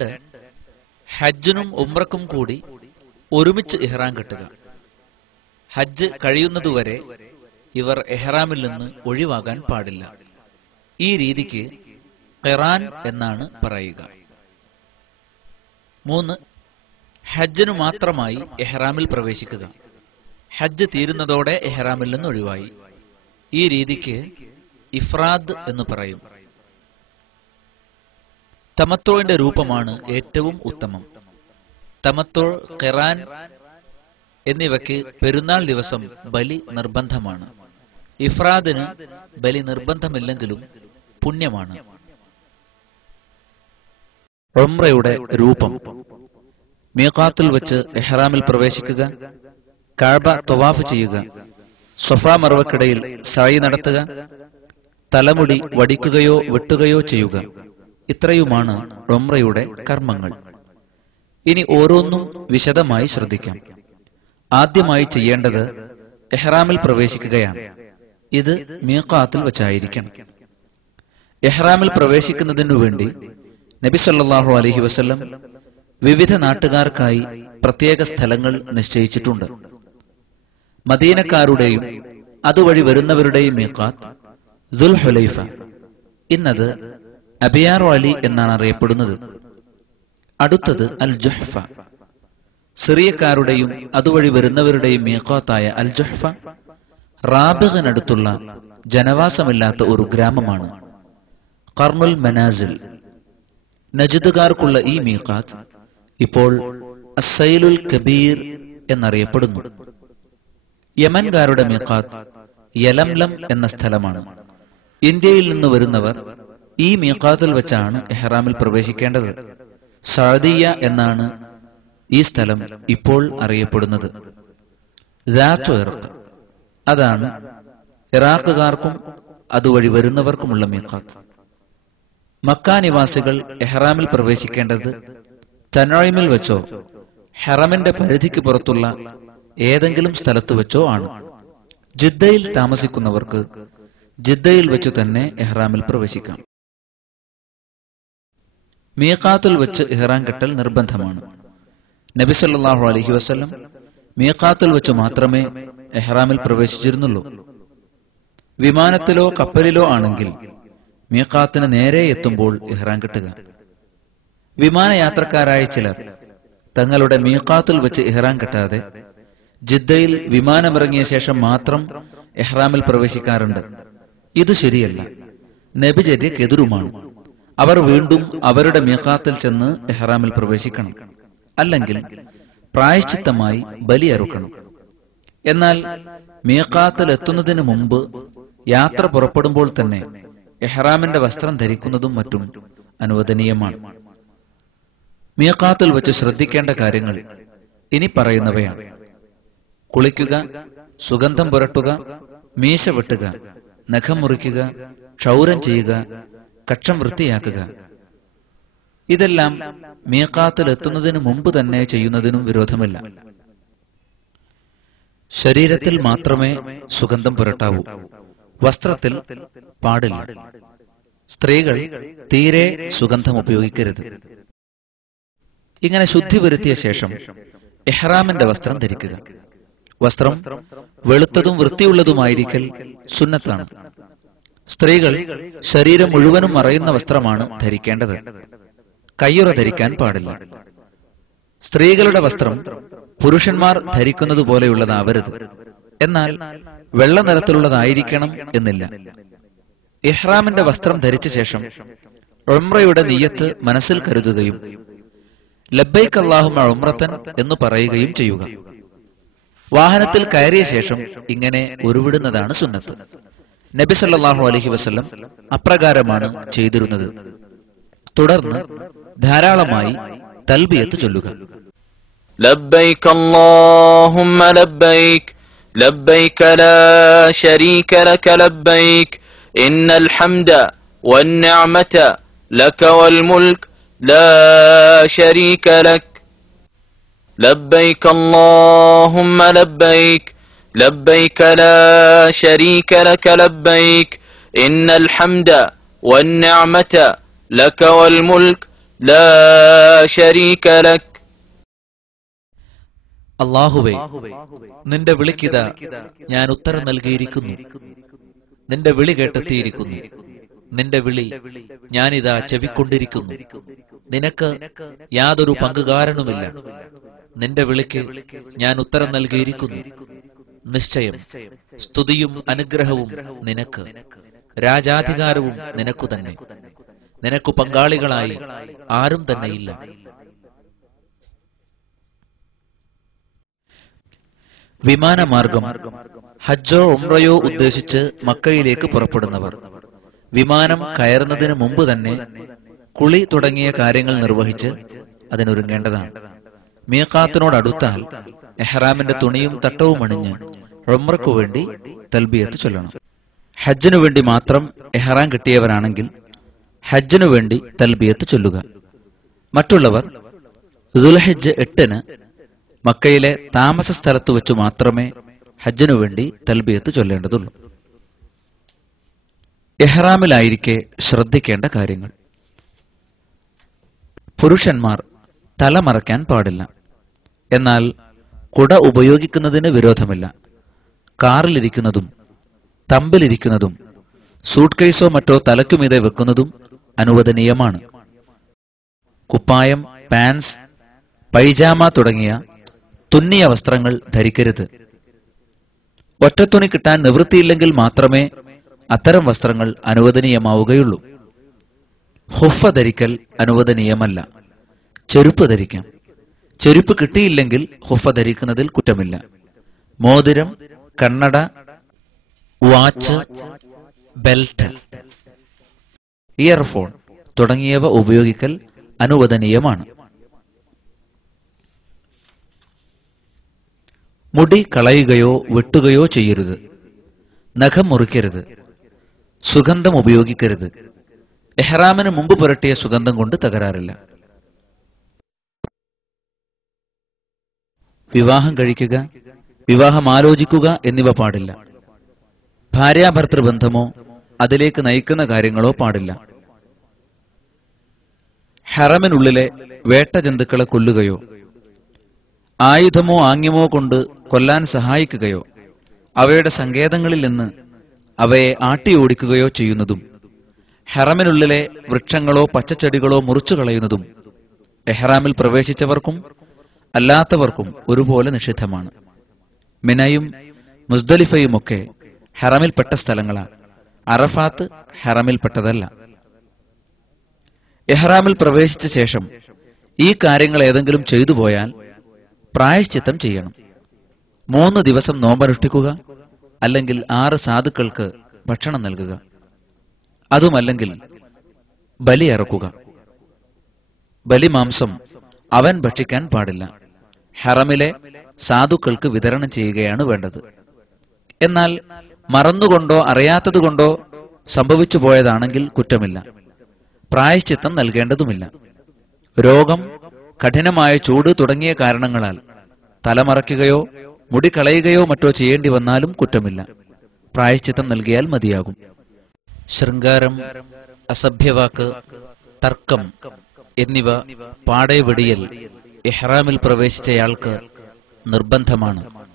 2, ഹജ്ജിനും ഉംറക്കും കൂടി ഒരുമിച്ച് ഇഹ്റാം കെട്ടുക. ഹജ്ജ് കഴിയുന്നതുവരെ ഇവർ ഇഹ്റാമിൽ നിന്ന് ഒഴിവാകാൻ പാടില്ല. ഈ രീതിക്ക് ഖിറാൻ എന്നാണ് പറയുക. 3, ഹജ്ജിനു മാത്രമായി ഇഹ്റാമിൽ പ്രവേശിക്കുക. ഹജ്ജ് തീരുന്നതോടെ ഇഹ്റാമിൽ നിന്ന് ഒഴിവായി. ഈ രീതിക്ക് ഇഫ്രാദ് എന്ന് പറയും. തമത്തുഅിന്റെ രൂപമാണ് ഏറ്റവും ഉത്തമം. തമത്തുഅ്, ഖിറാൻ എന്നിവയ്ക്ക് പെരുന്നാൾ ദിവസം ബലി നിർബന്ധമാണ്. ഇഫ്രാദിന് ബലി നിർബന്ധമില്ലെങ്കിലും പുണ്യമാണ്. ഉംറയുടെ രൂപം: മീഖാത്തിൽ വെച്ച് ഇഹ്റാമിൽ പ്രവേശിക്കുക, കഅബ തവാഫ് ചെയ്യുക, സഫാ മർവക്കിടയിൽ സഅയ് നടത്തുക, തലമുടി വടിക്കുകയോ വെട്ടുകയോ ചെയ്യുക. ഇത്രയുമാണ് ഉംറയുടെ കർമ്മങ്ങൾ. ഇനി ഓരോന്നും വിശദമായി ശ്രദ്ധിക്കാം. ആദ്യമായി ചെയ്യേണ്ടത് ഇഹ്റാമിൽ പ്രവേശിക്കുകയാണ്. ഇത് മീഖാത്തിൽ വെച്ചായിരിക്കണം. ഇഹ്റാമിൽ പ്രവേശിക്കുന്നതിനു വേണ്ടി നബി സല്ലല്ലാഹു അലൈഹി വസല്ലം വിവിധ നാട്ടുകാർക്കായി പ്രത്യേക സ്ഥലങ്ങൾ നിശ്ചയിച്ചിട്ടുണ്ട്. മദീനക്കാരുടെയും അതുവഴി വരുന്നവരുടെയും മീഖാത്ത് ദുൽഹുലൈഫ. ഇന്നത് അബിയാർ വാലി എന്നാണ് അറിയപ്പെടുന്നത്. അടുത്തത് അൽ ജുഹ്ഫ. സിറിയക്കാരുടെയും അതുവഴി വരുന്നവരുടെയും മീഖാത്തായ അൽ ജുഹ്ഫ റാബിഗിനടുത്തുള്ള ജനവാസമില്ലാത്ത ഒരു ഗ്രാമമാണ്. ഖർനുൽ മനാസിൽ. നജ്ദുകാർക്കുള്ള ഈ മീഖാത്ത് ഇപ്പോൾ അസ്സൈലുൽ കബീർ എന്നറിയപ്പെടുന്നു. യമൻകാരുടെ മീഖാത്ത് യലംലം എന്ന സ്ഥലമാണ്. ഇന്ത്യയിൽ നിന്ന് വരുന്നവർ ഈ മീഖാത്തിൽ വെച്ചാണ് ഇഹ്റാമിൽ പ്രവേശിക്കേണ്ടത്. സഅദിയ എന്നാണ് ഈ സ്ഥലം ഇപ്പോൾ അറിയപ്പെടുന്നത്. അതാണ് ഇറാഖുകാർക്കും അതുവഴി വരുന്നവർക്കുമുള്ള മീഖാത്ത്. മക്ക നിവാസികൾ ഇഹ്റാമിൽ പ്രവേശിക്കേണ്ടത് തനഈമിൽ വെച്ചോ ഹറമിന്റെ പരിധിക്ക് പുറത്തുള്ള ഏതെങ്കിലും സ്ഥലത്ത് വെച്ചോ ആണ്. ജിദ്ദയിൽ താമസിക്കുന്നവർക്ക് ജിദ്ദയിൽ വെച്ച് തന്നെ ഇഹ്റാമിൽ പ്രവേശിക്കും. മീഖാത്തിൽ വെച്ച് ഇഹ്റാം കെട്ടൽ നിർബന്ധമാണ്. നബി സല്ലല്ലാഹു അലൈഹി വസല്ലം മീഖാത്തിൽ വെച്ച് മാത്രമേ ഇഹ്റാമിൽ പ്രവേശിച്ചിരുന്നുള്ളൂ. വിമാനത്തിലോ കപ്പലിലോ ആണെങ്കിൽ മീഖാത്തിന് നേരെ എത്തുമ്പോൾ ഇഹ്റാം കെട്ടുക. വിമാനയാത്രക്കാരായ ചിലർ തങ്ങളുടെ മീഖാത്തിൽ വെച്ച് ഇഹ്റാം കെട്ടാതെ ജിദ്ദയിൽ വിമാനമിറങ്ങിയ ശേഷം മാത്രം ഇഹ്റാമിൽ പ്രവേശിക്കാറുണ്ട്. ഇത് ശരിയല്ല, നബിചര്യക്ക് എതിരുമാണ്. അവർ വീണ്ടും അവരുടെ മീഖാത്തിൽ ചെന്ന് ഇഹ്റാമിൽ പ്രവേശിക്കണം. അല്ലെങ്കിൽ പ്രായശ്ചിത്തമായി ബലിയറുക്കണം. എന്നാൽ മീഖാത്തിൽ എത്തുന്നതിന് മുമ്പ് യാത്ര പുറപ്പെടുമ്പോൾ തന്നെ ഇഹ്റാമിന്റെ വസ്ത്രം ധരിക്കുന്നതും മറ്റും അനുവദനീയമാണ്. മീഖാത്തിൽ വെച്ച് ശ്രദ്ധിക്കേണ്ട കാര്യങ്ങൾ ഇനി പറയുന്നവയാണ്: കുളിക്കുക, സുഗന്ധം പുരട്ടുക, മീശ വെട്ടുക, നഖം മുറിക്കുക, ക്ഷൗരം ചെയ്യുക, കക്ഷം വൃത്തിയാക്കുക. ഇതെല്ലാം മീഖാത്തിൽ എത്തുന്നതിന് മുമ്പ് തന്നെ ചെയ്യുന്നതിനും വിരോധമില്ല. ശരീരത്തിൽ മാത്രമേ സുഗന്ധം പുരട്ടാവൂ. വസ്ത്രത്തിൽ പാടില്ല. സ്ത്രീകൾ തീരെ സുഗന്ധം ഉപയോഗിക്കരുത്. ഇങ്ങനെ ശുദ്ധി വരുത്തിയ ശേഷം ഇഹ്റാമിന്റെ വസ്ത്രം ധരിക്കുക. വസ്ത്രം വെളുത്തതും വൃത്തിയുള്ളതുമായിരിക്കൽ സുന്നത്താണ്. സ്ത്രീകൾ ശരീരം മുഴുവനും മറയുന്ന വസ്ത്രമാണ് ധരിക്കേണ്ടത്. കയ്യുറ ധരിക്കാൻ പാടില്ല. സ്ത്രീകളുടെ വസ്ത്രം പുരുഷന്മാർ ധരിക്കുന്നത് പോലെയുള്ളതാവരുത്. എന്നാൽ വെള്ള നിറത്തിലുള്ളതായിരിക്കണം എന്നില്ല. ഇഹ്റാമിന്റെ വസ്ത്രം ധരിച്ച ശേഷം ഉംറയുടെ നിയ്യത്ത് മനസ്സിൽ കരുതുകയും ലബ്ബൈക് അല്ലാഹുമ്മ ഉംറത്തൻ എന്ന് പറയുകയും ചെയ്യുക. വാഹനത്തിൽ കയറിയ ശേഷം ഇങ്ങനെ ഉരുവിടുന്നതാണ് സുന്നത്ത്. നബി സല്ലല്ലാഹു അലൈഹി വസല്ലം അപ്രകാരമാണ് ചെയ്തിരുന്നത്. തുടർന്ന് ധാരാളമായി തൽബിയത്ത് ചൊല്ലുക. ലബ്ബൈക അല്ലാഹുമ്മ ലബ്ബൈക ലബ്ബൈക ലാ ശരീക ലക ലബ്ബൈക ഇന്നൽ ഹംദ വന്നിഅമത ലക വൽ മുൽക് ലാ ശരീക ലക ലബ്ബൈക അല്ലാഹുമ്മ ലബ്ബൈക ലബ്ബൈക ലാ ശരീക ലക ലബ്ബൈക ഇന്നൽ ഹംദ വന്നിഅമത ലക വൽ മുൽക് ലാ ശരീക ലക. അല്ലാഹുവേ, നിന്റെ വിളിക്കിതാ ഞാൻ ഉത്തരം നൽകിയിരിക്കുന്നു. നിന്റെ വിളി കേട്ടെത്തിയിരിക്കുന്നു. നിന്റെ വിളി ഞാനിതാ ചെവിക്കൊണ്ടിരിക്കുന്നു. നിനക്ക് യാതൊരു പങ്കുകാരനുമില്ല. നിന്റെ വിളിക്ക് ഞാൻ ഉത്തരം നൽകിയിരിക്കുന്നു. നിശ്ചയം സ്തുതിയും അനുഗ്രഹവും നിനക്ക്, രാജാധികാരവും നിനക്കു തന്നെ. നിനക്കു പങ്കാളികളായി ആരും തന്നെയില്ല. വിമാനമാർഗം ഹജ്ജോ ഉംറയോ ഉദ്ദേശിച്ച് മക്കയിലേക്ക് പുറപ്പെടുന്നവർ വിമാനം കയറുന്നതിന് മുമ്പ് തന്നെ കുളി തുടങ്ങിയ കാര്യങ്ങൾ നിർവഹിച്ച് അതിനൊരുങ്ങേണ്ടതാണ്. മീഖാത്തിനോടടുത്താൽ ഇഹ്റാമിന്റെ തുണിയും തട്ടവും അണിഞ്ഞ് ഉംറയ്ക്കു വേണ്ടി തൽബിയത്ത് ചൊല്ലുക. ഹജ്ജിനു വേണ്ടി മാത്രം ഇഹ്റാം കിട്ടിയവരാണെങ്കിൽ ഹജ്ജിനു വേണ്ടി തൽബിയത്ത് ചൊല്ലുക. മറ്റുള്ളവർ ദുൽഹിജ്ജ് 8-ന് മക്കയിലെ താമസ സ്ഥലത്ത് വെച്ച് മാത്രമേ ഹജ്ജിനു വേണ്ടി തൽബിയത്ത് ചൊല്ലേണ്ടതുള്ളൂ. ഇഹ്റാമിലായിരിക്കെ ശ്രദ്ധിക്കേണ്ട കാര്യങ്ങൾ: പുരുഷന്മാർ തല മറയ്ക്കാൻ പാടില്ല. എന്നാൽ കുട ഉപയോഗിക്കുന്നതിന് വിരോധമില്ല. കാറിലിരിക്കുന്നതും തമ്പിലിരിക്കുന്നതും സൂട്ട് കേസോ മറ്റോ തലയ്ക്കുമീതെ വെക്കുന്നതും അനുവദനീയമാണ്. കുപ്പായം, പാൻസ്, പൈജാമ തുടങ്ങിയ തുന്നിയ വസ്ത്രങ്ങൾ ധരിക്കരുത്. ഒറ്റത്തുണി കിട്ടാൻ നിവൃത്തിയില്ലെങ്കിൽ മാത്രമേ അത്തരം വസ്ത്രങ്ങൾ അനുവദനീയമാവുകയുള്ളൂ. ഹുഫ ധരിക്കൽ അനുവദനീയമല്ല. ചെരുപ്പ് ധരിക്കാം. ചെരുപ്പ് കിട്ടിയില്ലെങ്കിൽ ഹുഫ ധരിക്കുന്നതിൽ കുറ്റമില്ല. മോതിരം, കണ്ണട, വാച്ച്, ബെൽറ്റ്, ഇയർഫോൺ തുടങ്ങിയവ ഉപയോഗിക്കൽ അനുവദനീയമാണ്. മുടി കളയുകയോ വെട്ടുകയോ ചെയ്യരുത്. നഖം മുറിക്കരുത്. സുഗന്ധം ഉപയോഗിക്കരുത്. ഇഹ്റാമിന് മുമ്പ് പുരട്ടിയ സുഗന്ധം കൊണ്ട് തകരാറില്ല. വിവാഹം കഴിക്കുക, വിവാഹം ആലോചിക്കുക എന്നിവ പാടില്ല. ഭാര്യാഭർത്തൃ ബന്ധമോ അതിലേക്ക് നയിക്കുന്ന കാര്യങ്ങളോ പാടില്ല. ഹറമിനുള്ളിലെ വേട്ട ജന്തുക്കളെ കൊല്ലുകയോ ആയുധമോ ആംഗ്യമോ കൊണ്ട് കൊല്ലാൻ സഹായിക്കുകയോ അവയുടെ സങ്കേതങ്ങളിൽ നിന്ന് അവയെ ആട്ടിയോടിക്കുകയോ ചെയ്യുന്നതും ഹറമിനുള്ളിലെ വൃക്ഷങ്ങളോ പച്ചച്ചെടികളോ മുറിച്ചു കളയുന്നതും എഹ്റാമിൽ പ്രവേശിച്ചവർക്കും അല്ലാത്തവർക്കും ഒരുപോലെ നിഷിദ്ധമാണ്. മിനയും മുസ്ദലിഫയുമൊക്കെ ഹറമിൽപ്പെട്ട സ്ഥലങ്ങളാണ്. അറഫാത്ത് ഹറമിൽപ്പെട്ടതല്ല. ഇഹ്റാമിൽ പ്രവേശിച്ച ശേഷം ഈ കാര്യങ്ങൾ ഏതെങ്കിലും ചെയ്തു പോയാൽ പ്രായശ്ചിത്തം ചെയ്യണം. 3 ദിവസം നോമ്പനുഷ്ഠിക്കുക, അല്ലെങ്കിൽ 6 സാധുക്കൾക്ക് ഭക്ഷണം നൽകുക. അതുമല്ലെങ്കിൽ ബലി അറുക്കുക. ബലിമാംസം അവൻ ഭക്ഷിക്കാൻ പാടില്ല. ഹറമിലെ സാധുക്കൾക്ക് വിതരണം ചെയ്യുകയാണ് വേണ്ടത്. എന്നാൽ മറന്നുകൊണ്ടോ അറിയാത്തതുകൊണ്ടോ സംഭവിച്ചു പോയതാണെങ്കിൽ കുറ്റമില്ല. പ്രായശ്ചിത്തം നൽകേണ്ടതുമില്ല. രോഗം, കഠിനമായ ചൂട് തുടങ്ങിയ കാരണങ്ങളാൽ തലമറയ്ക്കുകയോ മുടി കളയുകയോ മറ്റോ ചെയ്യേണ്ടി വന്നാലും കുറ്റമില്ല. പ്രായശ്ചിത്തം നൽകിയാൽ മതിയാകും. ശൃംഗാരം, അസഭ്യവാക്ക്, തർക്കം എന്നിവ പാടെ വെടിയൽ ഇഹ്റാമിൽ പ്രവേശിച്ചയാൾക്ക് നിർബന്ധമാണ്.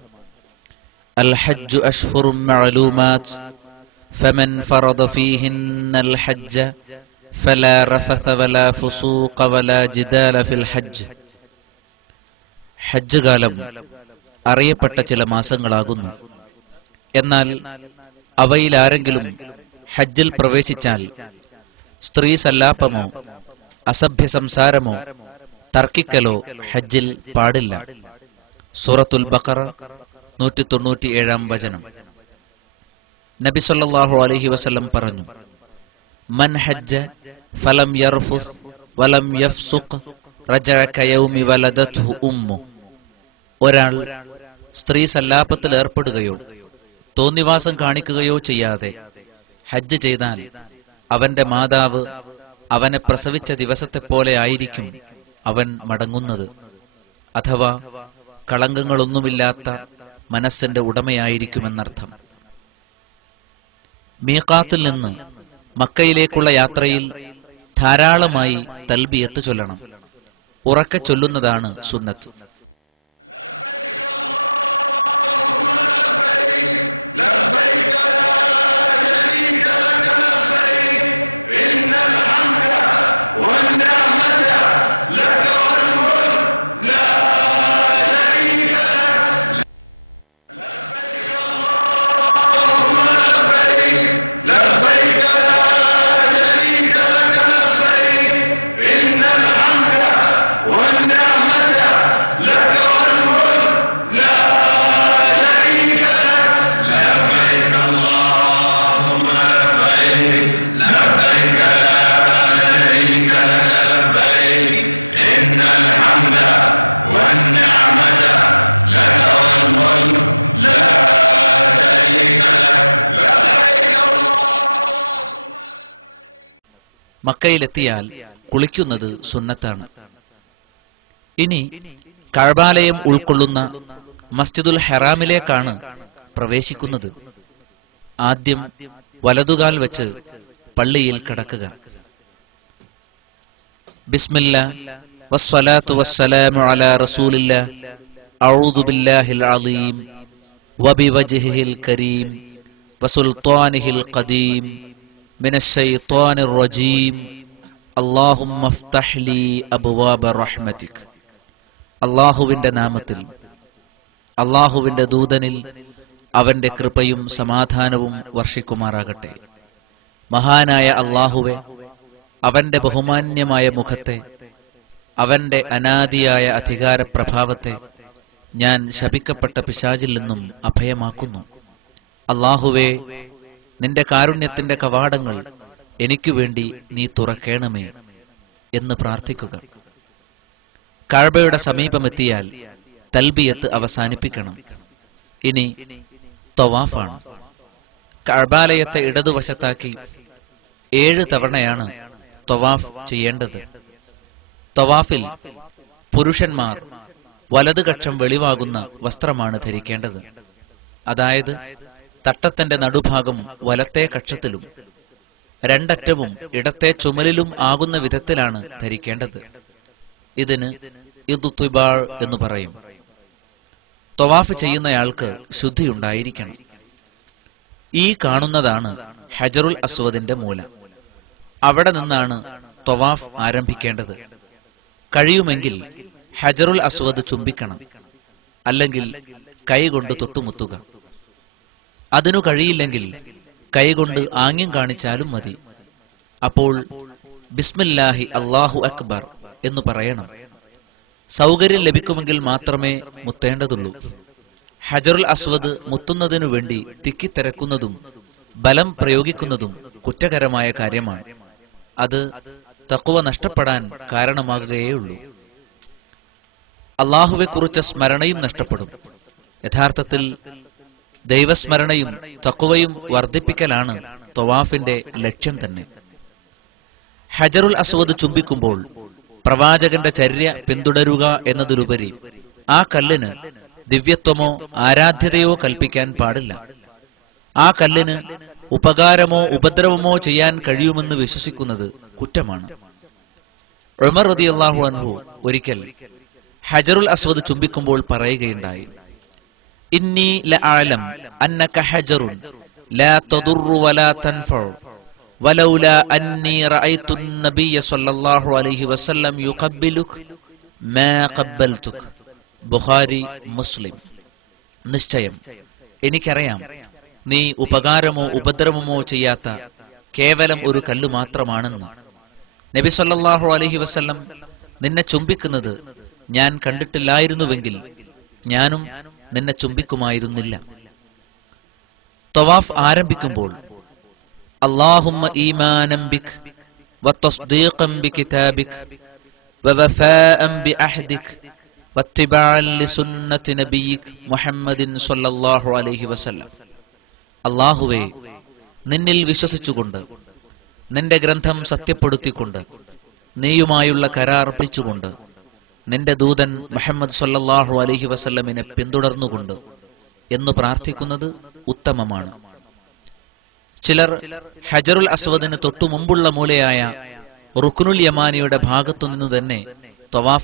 അൽ ഹജ്ജു അശ്ഹുറുൻ മഅലൂമാത് ഫമൻ ഫറദ ഫീഹിന്ന അൽ ഹജ്ജ ഫലാ റഫസ വലാ ഫുസൂഖ വലാ ജിദാല ഫിൽ ഹജ്ജ്. ഹജ്ജ് കാലം അറിയപ്പെട്ട ചില മാസങ്ങളാകുന്നു. എന്നാൽ അവയിൽ ആരെങ്കിലും ഹജ്ജിൽ പ്രവേശിച്ചാൽ സ്ത്രീ സല്ലാപമോ അസഭ്യ സംസാരമോ തർക്കിക്കലോ ഹജ്ജിൽ പാടില്ല. സൂറത്തുൽ ബഖറ 197-ാം വചനം. നബി സല്ലല്ലാഹു അലൈഹി വസല്ലം പറഞ്ഞു: മൻ ഹജ്ജ ഫലം യർഫുസ് വലം യഫ്സുഖ് റജഅ കയൗമി വലദത്ഹു ഉമ്മു. ഒരാൾ സ്ത്രീ സല്ലാപത്തിൽ ഏർപ്പെടുകയോ തോന്നിവാസം കാണിക്കുകയോ ചെയ്യാതെ ഹജ്ജ് ചെയ്താൽ അവന്റെ മാതാവ് അവനെ പ്രസവിച്ച ദിവസത്തെ പോലെ ആയിരിക്കും അവൻ മടങ്ങുന്നത്. അഥവാ കളങ്കങ്ങളൊന്നുമില്ലാത്ത മനസ്സിന്റെ ഉടമയായിരിക്കുമെന്നർത്ഥം. മീഖാത്തിൽ നിന്ന് മക്കയിലേക്കുള്ള യാത്രയിൽ ധാരാളമായി തൽബിയത്ത് ചൊല്ലണം. ഉറക്കെ ചൊല്ലുന്നതാണ് സുന്നത്ത്. والنعمة لك والملك لا കുളിക്കുന്നത് സുന്നത്താണ്. ഇനി കഅബാലയം ഉൾക്കൊള്ളുന്ന മസ്ജിദുൽ ഹറാമിലേക്കാണ് പ്രവേശിക്കുന്നത്. ആദ്യം വലതുകാൽ വെച്ച് പള്ളിയിൽ കടക്കുക. ബിസ്മില്ലാഹ് വസ്സലാത്തു വസ്സലാമു അലാ റസൂലില്ലാഹ് അഊദു ബില്ലാഹിൽ അളീം വബിവജ്ഹിഹിൽ കരീം വസുൽത്താനിഹിൽ ഖദീം മിനശ് ശൈത്വാനിർ റജീം അല്ലാഹുമ്മ ഇഫ്തഹ് ലീ അബ്വാബ റഹ്മതിക. അല്ലാഹുവിന്റെ നാമത്തിൽ, അല്ലാഹുവിന്റെ ദൂതനിൽ അവന്റെ കൃപയും സമാധാനവും വർഷിക്കുമാറാകട്ടെ. മഹാനായ അല്ലാഹുവേ, അവന്റെ ബഹുമാന്യമായ മുഖത്തെ, അവന്റെ അനാദിയായ അധികാര പ്രഭാവത്തെ ഞാൻ ശപിക്കപ്പെട്ട പിശാചിൽ നിന്നും അഭയമാക്കുന്നു. അല്ലാഹുവേ, നിന്റെ കാരുണ്യത്തിന്റെ കവാടങ്ങൾ എനിക്കു വേണ്ടി നീ തുറക്കേണമേ എന്ന് പ്രാർത്ഥിക്കുക. കഅബയുടെ സമീപമെത്തിയാൽ തൽബിയത്ത് അവസാനിപ്പിക്കണം. ഇനി തവാഫാണ്. കഅബാലയത്തെ ഇടതുവശത്താക്കി 7 തവണയാണ് തവാഫ് ചെയ്യേണ്ടത്. തവാഫിൽ പുരുഷന്മാർ വലത് കക്ഷം വെളിവാകുന്ന വസ്ത്രമാണ് ധരിക്കേണ്ടത്. അതായത് തട്ടത്തിന്റെ നടുഭാഗം വലത്തെ കക്ഷത്തിലും രണ്ടറ്റവും ഇടത്തെ ചുമലിലും ആകുന്ന വിധത്തിലാണ് ധരിക്കേണ്ടത്. ഇതിന് ഇദ്തിബാൾ എന്ന് പറയും. തവാഫ് ചെയ്യുന്നയാൾക്ക് ശുദ്ധിയുണ്ടായിരിക്കണം. ഈ കാണുന്നതാണ് ഹജറുൽ അസ്വദിന്റെ മൂല. അവിടെ നിന്നാണ് തവാഫ് ആരംഭിക്കേണ്ടത്. കഴിയുമെങ്കിൽ ഹജറുൽ അസ്വദ് ചുംബിക്കണം, അല്ലെങ്കിൽ കൈകൊണ്ട് തൊട്ടുമുത്തുക. അതിനു കഴിയില്ലെങ്കിൽ കൈകൊണ്ട് ആംഗ്യം കാണിച്ചാലും മതി. അപ്പോൾ ബിസ്മില്ലാഹി അല്ലാഹു അക്ബർ എന്ന് പറയണം. സൗകര്യം ലഭിക്കുമെങ്കിൽ മാത്രമേ മുത്തേണ്ടതുള്ളൂ. ഹജറുൽ അസ്വദ് മുത്തുന്നതിനു വേണ്ടി തിക്കിത്തിരക്കുന്നതും ബലം പ്രയോഗിക്കുന്നതും കുറ്റകരമായ കാര്യമാണ്. അത് തഖ്വ നഷ്ടപ്പെടാൻ കാരണമാകുകയുള്ളൂ. അല്ലാഹുവെ കുറിച്ച സ്മരണയും നഷ്ടപ്പെടും. യഥാർത്ഥത്തിൽ ദൈവസ്മരണയും തഖ്വയും വർദ്ധിപ്പിക്കലാണ് തവാഫിന്റെ ലക്ഷ്യം തന്നെ. ഹജറുൽ അസ്വദ് ചുംബിക്കുമ്പോൾ പ്രവാചകന്റെ ചര്യ പിന്തുടരുക എന്നതിലുപരി ആ കല്ലിന് ദിവ്യത്വമോ ആരാധ്യതയോ കൽപ്പിക്കാൻ പാടില്ല. ആ കല്ലിന് ഉപകാരമോ ഉപദ്രവമോ ചെയ്യാൻ കഴിയുമെന്ന് വിശ്വസിക്കുന്നത് കുറ്റമാണ്. ഉമർ റളിയല്ലാഹു അൻഹു ഒരിക്കൽ ഹജറുൽ അസ്വദ് ചുംബിക്കുമ്പോൾ പറയുകയുണ്ടായി, ഇന്നി ലഅലം അന്നക ഹജറുൻ ലാ തദുറു വലാ തൻഫഉ വലൗലാ അന്നി റഅയ്തു നബിയ സ്വല്ലല്ലാഹു അലൈഹി വസല്ലം യുഖബ്ബിലുക മാ ഖബ്ബൽതുക. ബുഖാരി, മുസ്ലിം. നിശ്ചയം എനിക്കറിയാം, നീ ഉപകാരമോ ഉപദ്രവമോ ചെയ്യാത്ത കേവലം ഒരു കല്ല് മാത്രമാണെന്നും നബി സല്ലല്ലാഹു അലൈഹി വസല്ലം നിന്നെ ചുംബിക്കുന്നത് ഞാൻ കണ്ടിട്ടില്ലായിരുന്നുവെങ്കിൽ ഞാനും നിന്നെ ചുംബിക്കുമായിരുന്നില്ല. തവാഫ് ആരംഭിക്കുമ്പോൾ അല്ലാഹുമ്മ ഈമാനൻ ബിക വതസ്ദീഖൻ ബികിതാബിക വവഫാഅൻ ബിഅഹദിക വത്തിബാഅൻ ലിസുന്നത്തി നബിയിക മുഹമ്മദിൻ സ്വല്ലല്ലാഹു അലൈഹി വസല്ലം. അല്ലാഹുവേ, നിന്നിൽ വിശ്വസിച്ചുകൊണ്ട്, നിന്റെ ഗ്രന്ഥം സത്യപ്പെടുത്തിക്കൊണ്ട്, നീയുമായുള്ള കരാർ പാലിച്ചുകൊണ്ട്, നിന്റെ ദൂതൻ മുഹമ്മദ് സ്വല്ലല്ലാഹു അലൈഹി വസല്ലമിനെ പിന്തുടർന്നുകൊണ്ട് എന്ന് പ്രാർത്ഥിക്കുന്നത് ഉത്തമമാണ്. ചിലർ ഹജറുൽ അസ്വദിന് തൊട്ടു മുമ്പുള്ള മൂലയായ റുക്നുൽ യമാനിയുടെ ഭാഗത്തു നിന്ന് തന്നെ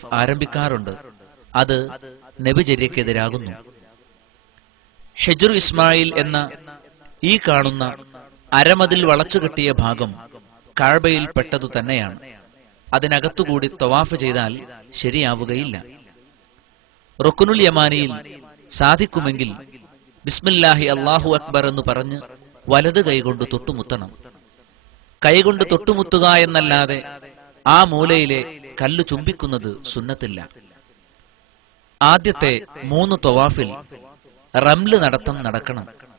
തവാഫ് ആരംഭിക്കാറുണ്ട്. അത് നബിചര്യക്കെതിരാകുന്നു. ഹിജ്റുൽ ഇസ്മായിൽ എന്ന ഈ കാണുന്ന അരമതിൽ വളച്ചു കിട്ടിയ ഭാഗം കഅബയിൽ പെട്ടതു തന്നെയാണ്. അതിനകത്തുകൂടി തവാഫ് ചെയ്താൽ ശരിയാവുകയില്ല. റുക്നുൽ യമാനിയിൽ സാധിക്കുമെങ്കിൽ ബിസ്മില്ലാഹി അല്ലാഹു അക്ബർ എന്ന് പറഞ്ഞ് വലത് കൈകൊണ്ട് തൊട്ടുമുത്തണം. കൈകൊണ്ട് തൊട്ടുമുത്തുക എന്നല്ലാതെ ആ മൂലയിലെ കല്ല് ചുംബിക്കുന്നത് സുന്നത്തില്ല. ആദ്യത്തെ 3 തവാഫിൽ റംല് നടക്കണം.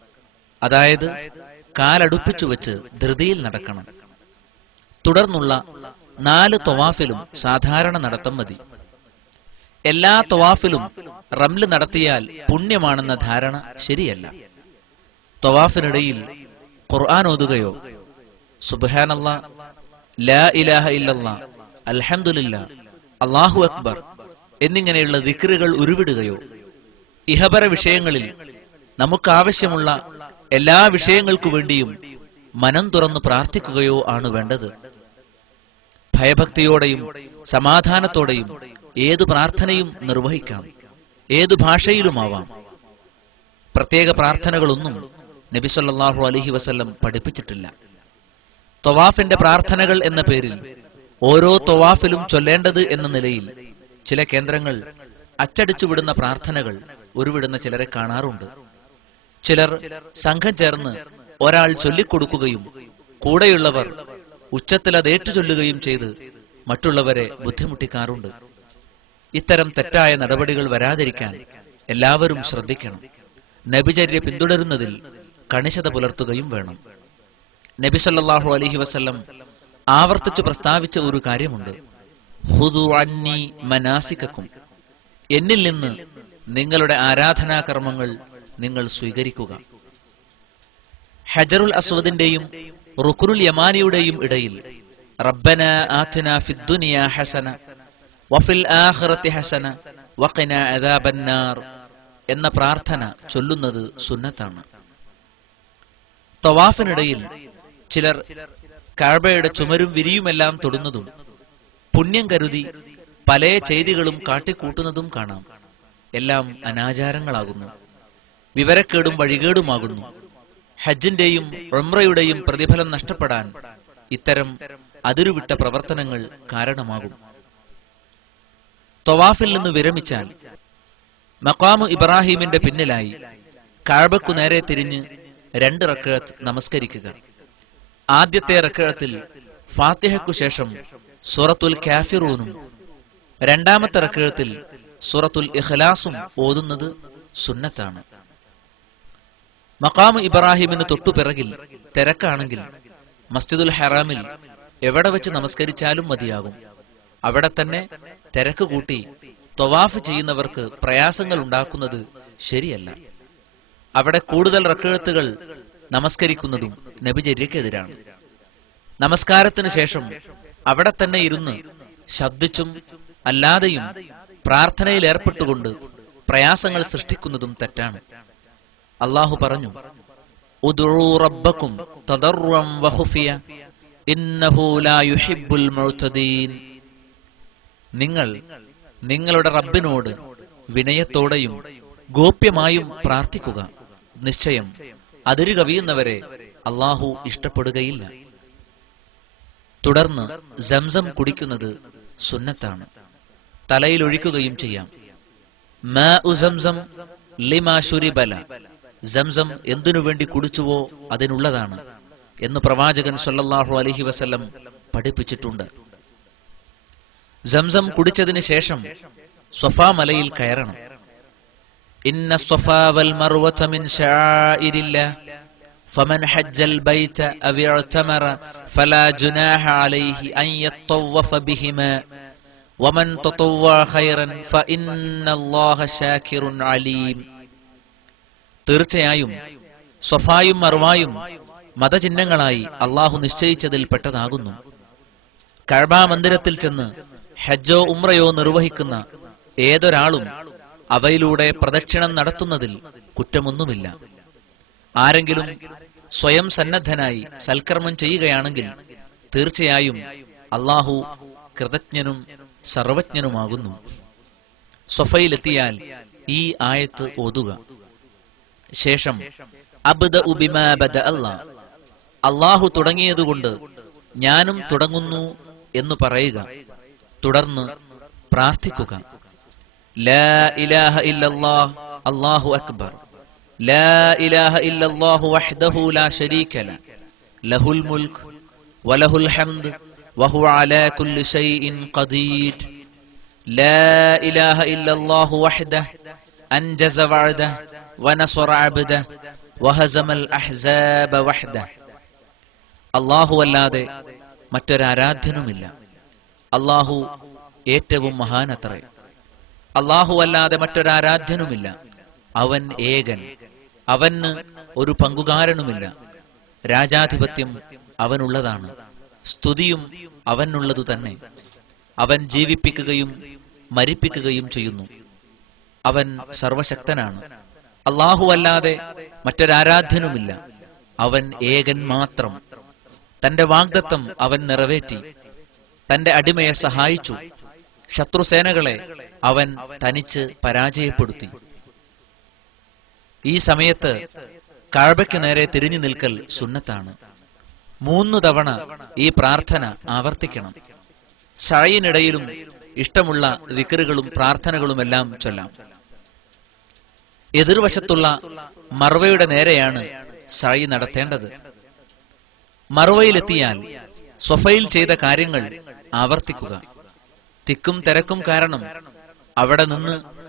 അതായത് കാലടുപ്പിച്ചു വെച്ച് ധൃതിയിൽ നടക്കണം. തുടർന്നുള്ള 4 തവാഫിലും സാധാരണ നടത്തം മതി. എല്ലാ തവാഫിലും റംല് നടത്തിയാൽ പുണ്യമാണെന്ന ധാരണ ശരിയല്ല. തവാഫിനിടയിൽ ഖുർആൻ ഓതുകയോ സുബ്ഹാനല്ലാഹ്, ലാ ഇലാഹ ഇല്ലല്ലാഹ്, അൽഹംദുലില്ലാഹ്, അല്ലാഹു അക്ബർ എന്നിങ്ങനെയുള്ള ദിക്റുകൾ ഉരുവിടുകയോ ഇഹപര വിഷയങ്ങളിൽ നമുക്ക് ആവശ്യമുള്ള എല്ലാ വിഷയങ്ങൾക്കു വേണ്ടിയും മനം തുറന്ന് പ്രാർത്ഥിക്കുകയോ ആണ് വേണ്ടത്. ഭയഭക്തിയോടെയും സമാധാനത്തോടെയും ഏതു പ്രാർത്ഥനയും നിർവഹിക്കാം, ഏതു ഭാഷയിലുമാവാം. പ്രത്യേക പ്രാർത്ഥനകളൊന്നും നബി സല്ലല്ലാഹു അലൈഹി വസല്ലം പഠിപ്പിച്ചിട്ടില്ല. തവാഫിന്റെ പ്രാർത്ഥനകൾ എന്ന പേരിൽ ഓരോ തവാഫിലും ചൊല്ലേണ്ടത് എന്ന നിലയിൽ ചില കേന്ദ്രങ്ങൾ അച്ചടിച്ചുവിടുന്ന പ്രാർത്ഥനകൾ ഉരുവിടുന്ന ചിലരെ കാണാറുണ്ട്. ചിലർ സംഘം ചേർന്ന് ഒരാൾ ചൊല്ലിക്കൊടുക്കുകയും കൂടെയുള്ളവർ ഉച്ചത്തിൽ അത് ഏറ്റുചൊല്ലുകയും ചെയ്ത് മറ്റുള്ളവരെ ബുദ്ധിമുട്ടിക്കാറുണ്ട്. ഇത്തരം തെറ്റായ നടപടികൾ വരാതിരിക്കാൻ എല്ലാവരും ശ്രദ്ധിക്കണം. നബിചര്യ പിന്തുടരുന്നതിൽ കണിശത പുലർത്തുകയും വേണം. നബി സല്ലല്ലാഹു അലൈഹി വസല്ലം ആവർത്തിച്ച് പ്രസ്താവിച്ച ഒരു കാര്യമുണ്ട്. ഖുദൂ അന്നി മനാസികക്കും, എന്നിൽ നിന്ന് നിങ്ങളുടെ ആരാധനാകർമ്മങ്ങൾ നിങ്ങൾ സ്വീകരിക്കുക. ഹജറുൽ അസ്വദിന്റെയും റുക്നുൽ യമാനിയുടെയും ഇടയിൽ റബ്ബനാ ആതിനാ ഫിദ്ദുനിയാ ഹസന വഫിൽ ആഖിറതി ഹസന വഖിനാ അദാബന്നാർ എന്ന പ്രാർത്ഥന ചൊല്ലുന്നത് സുന്നത്താണ്. തവാഫിനിടയിൽ ചിലർ കഅബയുടെ ചുമരും വിരിയുമെല്ലാം തൊടുന്നതും പുണ്യം കരുതി പല ചെയ്തികളും കാട്ടിക്കൂട്ടുന്നതും കാണാം. എല്ലാം അനാചാരങ്ങളാകുന്നു, വിവരക്കേടും വഴികേടുമാകുന്നു. ഹജ്ജിന്റെയും ഉംറയുടെയും പ്രതിഫലം നഷ്ടപ്പെടാൻ ഇത്തരം അതിരുവിട്ട പ്രവർത്തനങ്ങൾ കാരണമാകും. തവാഫിൽ നിന്ന് വിരമിച്ചാൽ മഖാമു ഇബ്രാഹിമിന്റെ പിന്നിലായി കഅബയ്ക്കു നേരെ തിരിഞ്ഞ് 2 റക്അത്ത് നമസ്കരിക്കുക. ആദ്യത്തെ റക്അത്തിൽ ഫാത്തിഹയ്ക്കു ശേഷം സൂറത്തുൽ കാഫിറൂനും രണ്ടാമത്തെ റക്അത്തിൽ സൂറത്തുൽ ഇഖ്ലാസും ഓതുന്നത് സുന്നത്താണ്. മഖാമു ഇബ്രാഹിമിന് തൊട്ടുപിറകിൽ തിരക്കാണെങ്കിൽ മസ്ജിദുൽ ഹറാമിൽ എവിടെ വെച്ച് നമസ്കരിച്ചാലും മതിയാകും. അവിടെ തന്നെ തിരക്ക് കൂട്ടി തവാഫ് ചെയ്യുന്നവർക്ക് പ്രയാസങ്ങൾ ഉണ്ടാക്കുന്നത് ശരിയല്ല. അവിടെ കൂടുതൽ റക്അത്തുകൾ നമസ്കരിക്കുന്നതും നബിചര്യക്കെതിരാണ്. നമസ്കാരത്തിന് ശേഷം അവിടെ തന്നെ ഇരുന്ന് ശബ്ദിച്ചും അല്ലാതെയും പ്രാർത്ഥനയിൽ ഏർപ്പെട്ടുകൊണ്ട് പ്രയാസങ്ങൾ സൃഷ്ടിക്കുന്നതും തെറ്റാണ്. അല്ലാഹു പറഞ്ഞു, ഉദ്ഉ റബ്ബക്കും തദർറുഅൻ വഖുഫിയ ഇന്നഹു ലാ യുഹിബ്ബുൽ മുഅ്തദീൻ. നിങ്ങൾ നിങ്ങളുടെ റബ്ബിനോട് വിനയത്തോടെയും ഗോപ്യമായും പ്രാർത്ഥിക്കുക. നിശ്ചയം അതിരു കവിയുന്നവരെ അല്ലാഹു ഇഷ്ടപ്പെടുകയില്ല. തുടർന്ന് സംസം കുടിക്കുന്നത് സുന്നത്താണ്. തലയിൽ ഒഴിക്കുകയും ചെയ്യാം. സംസം എന്തിനു വേണ്ടി കുടിച്ചുവോ അതിനുള്ളതാണ് എന്ന് പ്രവാചകൻ സല്ലല്ലാഹു അലൈഹി വസല്ലം പഠിപ്പിച്ചിട്ടുണ്ട്. സംസം കുടിച്ചതിന് ശേഷം സ്വഫാ മലയിൽ കയറണം. ഇന്ന സ്വഫാ വൽ മർവത മിൻ ശആഇരില്ലാഹ് ഫമൻ ഹജ്ജൽ ബൈത അവ ഇഅ്തമറ ഫലാ ജുനാഹ അലൈഹി അൻ യത്തവഫ ബിഹിമാ വമൻ തതവ്വ ഖൈറൻ ഫഇന്നല്ലാഹ ശാകിറുൻ അലീം. തീർച്ചയായും സ്വഫായും മർവായും മതചിഹ്നങ്ങളായി അല്ലാഹു നിശ്ചയിച്ചതിൽ പെട്ടതാകുന്നു. കഅബ മന്ദിരത്തിൽ ചെന്ന് ഹജ്ജോ ഉംറയോ നിർവഹിക്കുന്ന ഏതൊരാളും അവയിലൂടെ പ്രദക്ഷിണം നടത്തുന്നതിൽ കുറ്റമൊന്നുമില്ല. ആരെങ്കിലും സ്വയം സന്നദ്ധനായി സൽക്കർമ്മം ചെയ്യുകയാണെങ്കിൽ തീർച്ചയായും അല്ലാഹു കൃതജ്ഞനും സർവജ്ഞനുമാകുന്നു. സ്വഫയിലെത്തിയാൽ ഈ ആയത്ത് ഓതുക. ശേഷം അബ്ദഉ ബിമാ ബദഅ അല്ലാഹു തുടങ്ങിയതുകൊണ്ട് ഞാനും തുടങ്ങുന്നു എന്ന് പറയുക. തുടർന്ന് പ്രാർത്ഥിക്കുക. ലാ ഇലാഹ ഇല്ലല്ലാഹ് അല്ലാഹു അക്ബർ. ലാ ഇലാഹ ഇല്ലല്ലാഹു വഹ്ദഹു ലാ ശരീക ലഹു ലഹുൽ മുൽക് വലഹുൽ ഹംദ് വഹുവ അലാ കുല്ലി ഷൈഇൻ ഖദീർ. لا إله إلا الله وحده أنجز وعده ونصر عبده وهزم الأحزاب وحده. അല്ലാഹു അല്ലാതെ മറ്റൊരാരാധ്യനുമില്ല. അല്ലാഹു ഏറ്റവും മഹാനത്രേ. അല്ലാഹുവല്ലാതെ മറ്റൊരാരാധ്യനുമില്ല. അവൻ ഏകൻ, അവന് ഒരു പങ്കുകാരനുമില്ല. രാജാധിപത്യം അവനുള്ളതാണ്, സ്തുതിയും അവനുള്ളതു തന്നെ. അവൻ ജീവിപ്പിക്കുകയും മരിപ്പിക്കുകയും ചെയ്യുന്നു. അവൻ സർവശക്തനാണ്. അല്ലാഹുവല്ലാതെ മറ്റൊരാരാധ്യനുമില്ല. അവൻ ഏകൻ മാത്രം. തന്റെ വാഗ്ദത്തം അവൻ നിറവേറ്റി. തന്റെ അടിമയെ സഹായിച്ചു. ശത്രുസേനകളെ അവൻ തനിച്ച് പരാജയപ്പെടുത്തി. ഈ സമയത്ത് കഅബയ്ക്ക് നേരെ തിരിഞ്ഞു നിൽക്കൽ സുന്നത്താണ്. 3 തവണ ഈ പ്രാർത്ഥന ആവർത്തിക്കണം. സഅയിനിടയിലും ഇഷ്ടമുള്ള ദിക്റുകളും പ്രാർത്ഥനകളുമെല്ലാം ചൊല്ലാം. എതിർവശത്തുള്ള മർവയുടെ നേരെയാണ് സഅയി നടത്തേണ്ടത്. മർവയിലെത്തിയാൽ സ്വഫയിൽ ചെയ്ത കാര്യങ്ങൾ ആവർത്തിക്കുക. തിക്കും തിരക്കും കാരണം അവിടെ നിന്ന്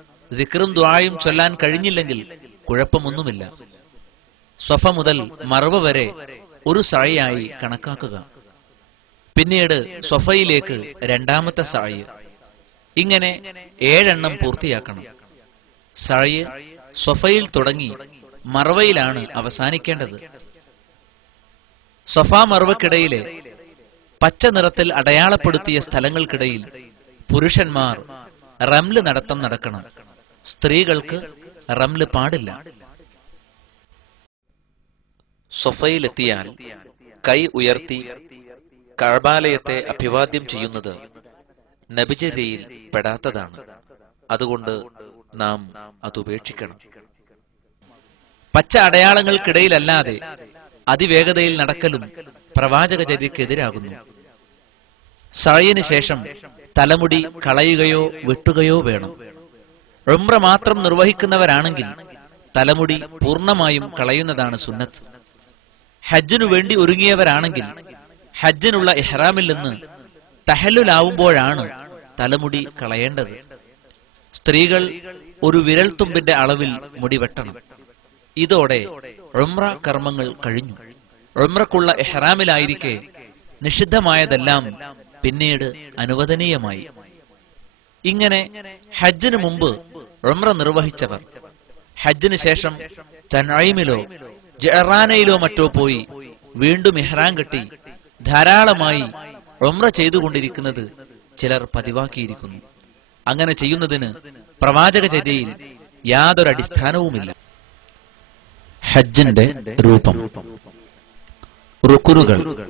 ദിക്റും ദുആയും ചൊല്ലാൻ കഴിഞ്ഞില്ലെങ്കിൽ കുഴപ്പമൊന്നുമില്ല. സ്വഫ മുതൽ മർവ വരെ ഒരു സഅയായി കണക്കാക്കുക. പിന്നീട് സ്വഫയിലേക്ക് രണ്ടാമത്തെ സഅയ്. ഇങ്ങനെ 7 എണ്ണം പൂർത്തിയാക്കണം. സഅയ് സ്വഫയിൽ തുടങ്ങി മർവയിലാണ് അവസാനിക്കേണ്ടത്. സ്വഫ മർവക്കിടയിലെ പച്ച നിറത്തിൽ അടയാളപ്പെടുത്തിയ സ്ഥലങ്ങൾക്കിടയിൽ പുരുഷന്മാർ റംല് നടത്തം നടക്കണം. സ്ത്രീകൾക്ക് റംല് പാടില്ല. സ്വഫയിലെത്തിയാൽ കൈ ഉയർത്തി കഅബാലയത്തെ അഭിവാദ്യം ചെയ്യുന്നത് നബിചര്യയിൽ പെടാത്തതാണ്. അതുകൊണ്ട് നാം അത് ഉപേക്ഷിക്കണം. പച്ച അടയാളങ്ങൾക്കിടയിലല്ലാതെ അതിവേഗതയിൽ നടക്കലും പ്രവാചകചര്യക്കെതിരാകുന്നു. സഅയിന് ശേഷം തലമുടി കളയുകയോ വെട്ടുകയോ വേണം. ഉംറ മാത്രം നിർവഹിക്കുന്നവരാണെങ്കിൽ തലമുടി പൂർണ്ണമായും കളയുന്നതാണ് സുന്നത്ത്. ഹജ്ജിനു വേണ്ടി ഒരുങ്ങിയവരാണെങ്കിൽ ഹജ്ജിനുള്ള ഇഹ്റാമിൽ നിന്ന് തഹല്ലുലാവുമ്പോഴാണ് തലമുടി കളയേണ്ടത്. സ്ത്രീകൾ ഒരു വിരൽത്തുമ്പിന്റെ അളവിൽ മുടി വെട്ടണം. ഇതോടെ ഉംറ കർമ്മങ്ങൾ കഴിഞ്ഞു. ഉംറക്കുള്ള ഇഹ്റാമിലായിരിക്കെ നിഷിദ്ധമായതെല്ലാം പിന്നീട് അനുവദനീയമായി. ഇങ്ങനെ ഹജ്ജിന് മുമ്പ് ഉംറ നിർവഹിച്ചവർ ഹജ്ജിന് ശേഷം തൻഈമിലോ ജഅറാനയിലോ മറ്റോ പോയി വീണ്ടും ഇഹ്റാം കെട്ടി ധാരാളമായി ഉംറ ചെയ്തുകൊണ്ടിരിക്കുന്നത് ചിലർ പതിവാക്കിയിരിക്കുന്നു. അങ്ങനെ ചെയ്യുന്നതിന് പ്രവാചകചര്യയിൽ യാതൊരു അടിസ്ഥാനവും. ഹജ്ജിന്റെ രൂപം. റുക്നുകൾ.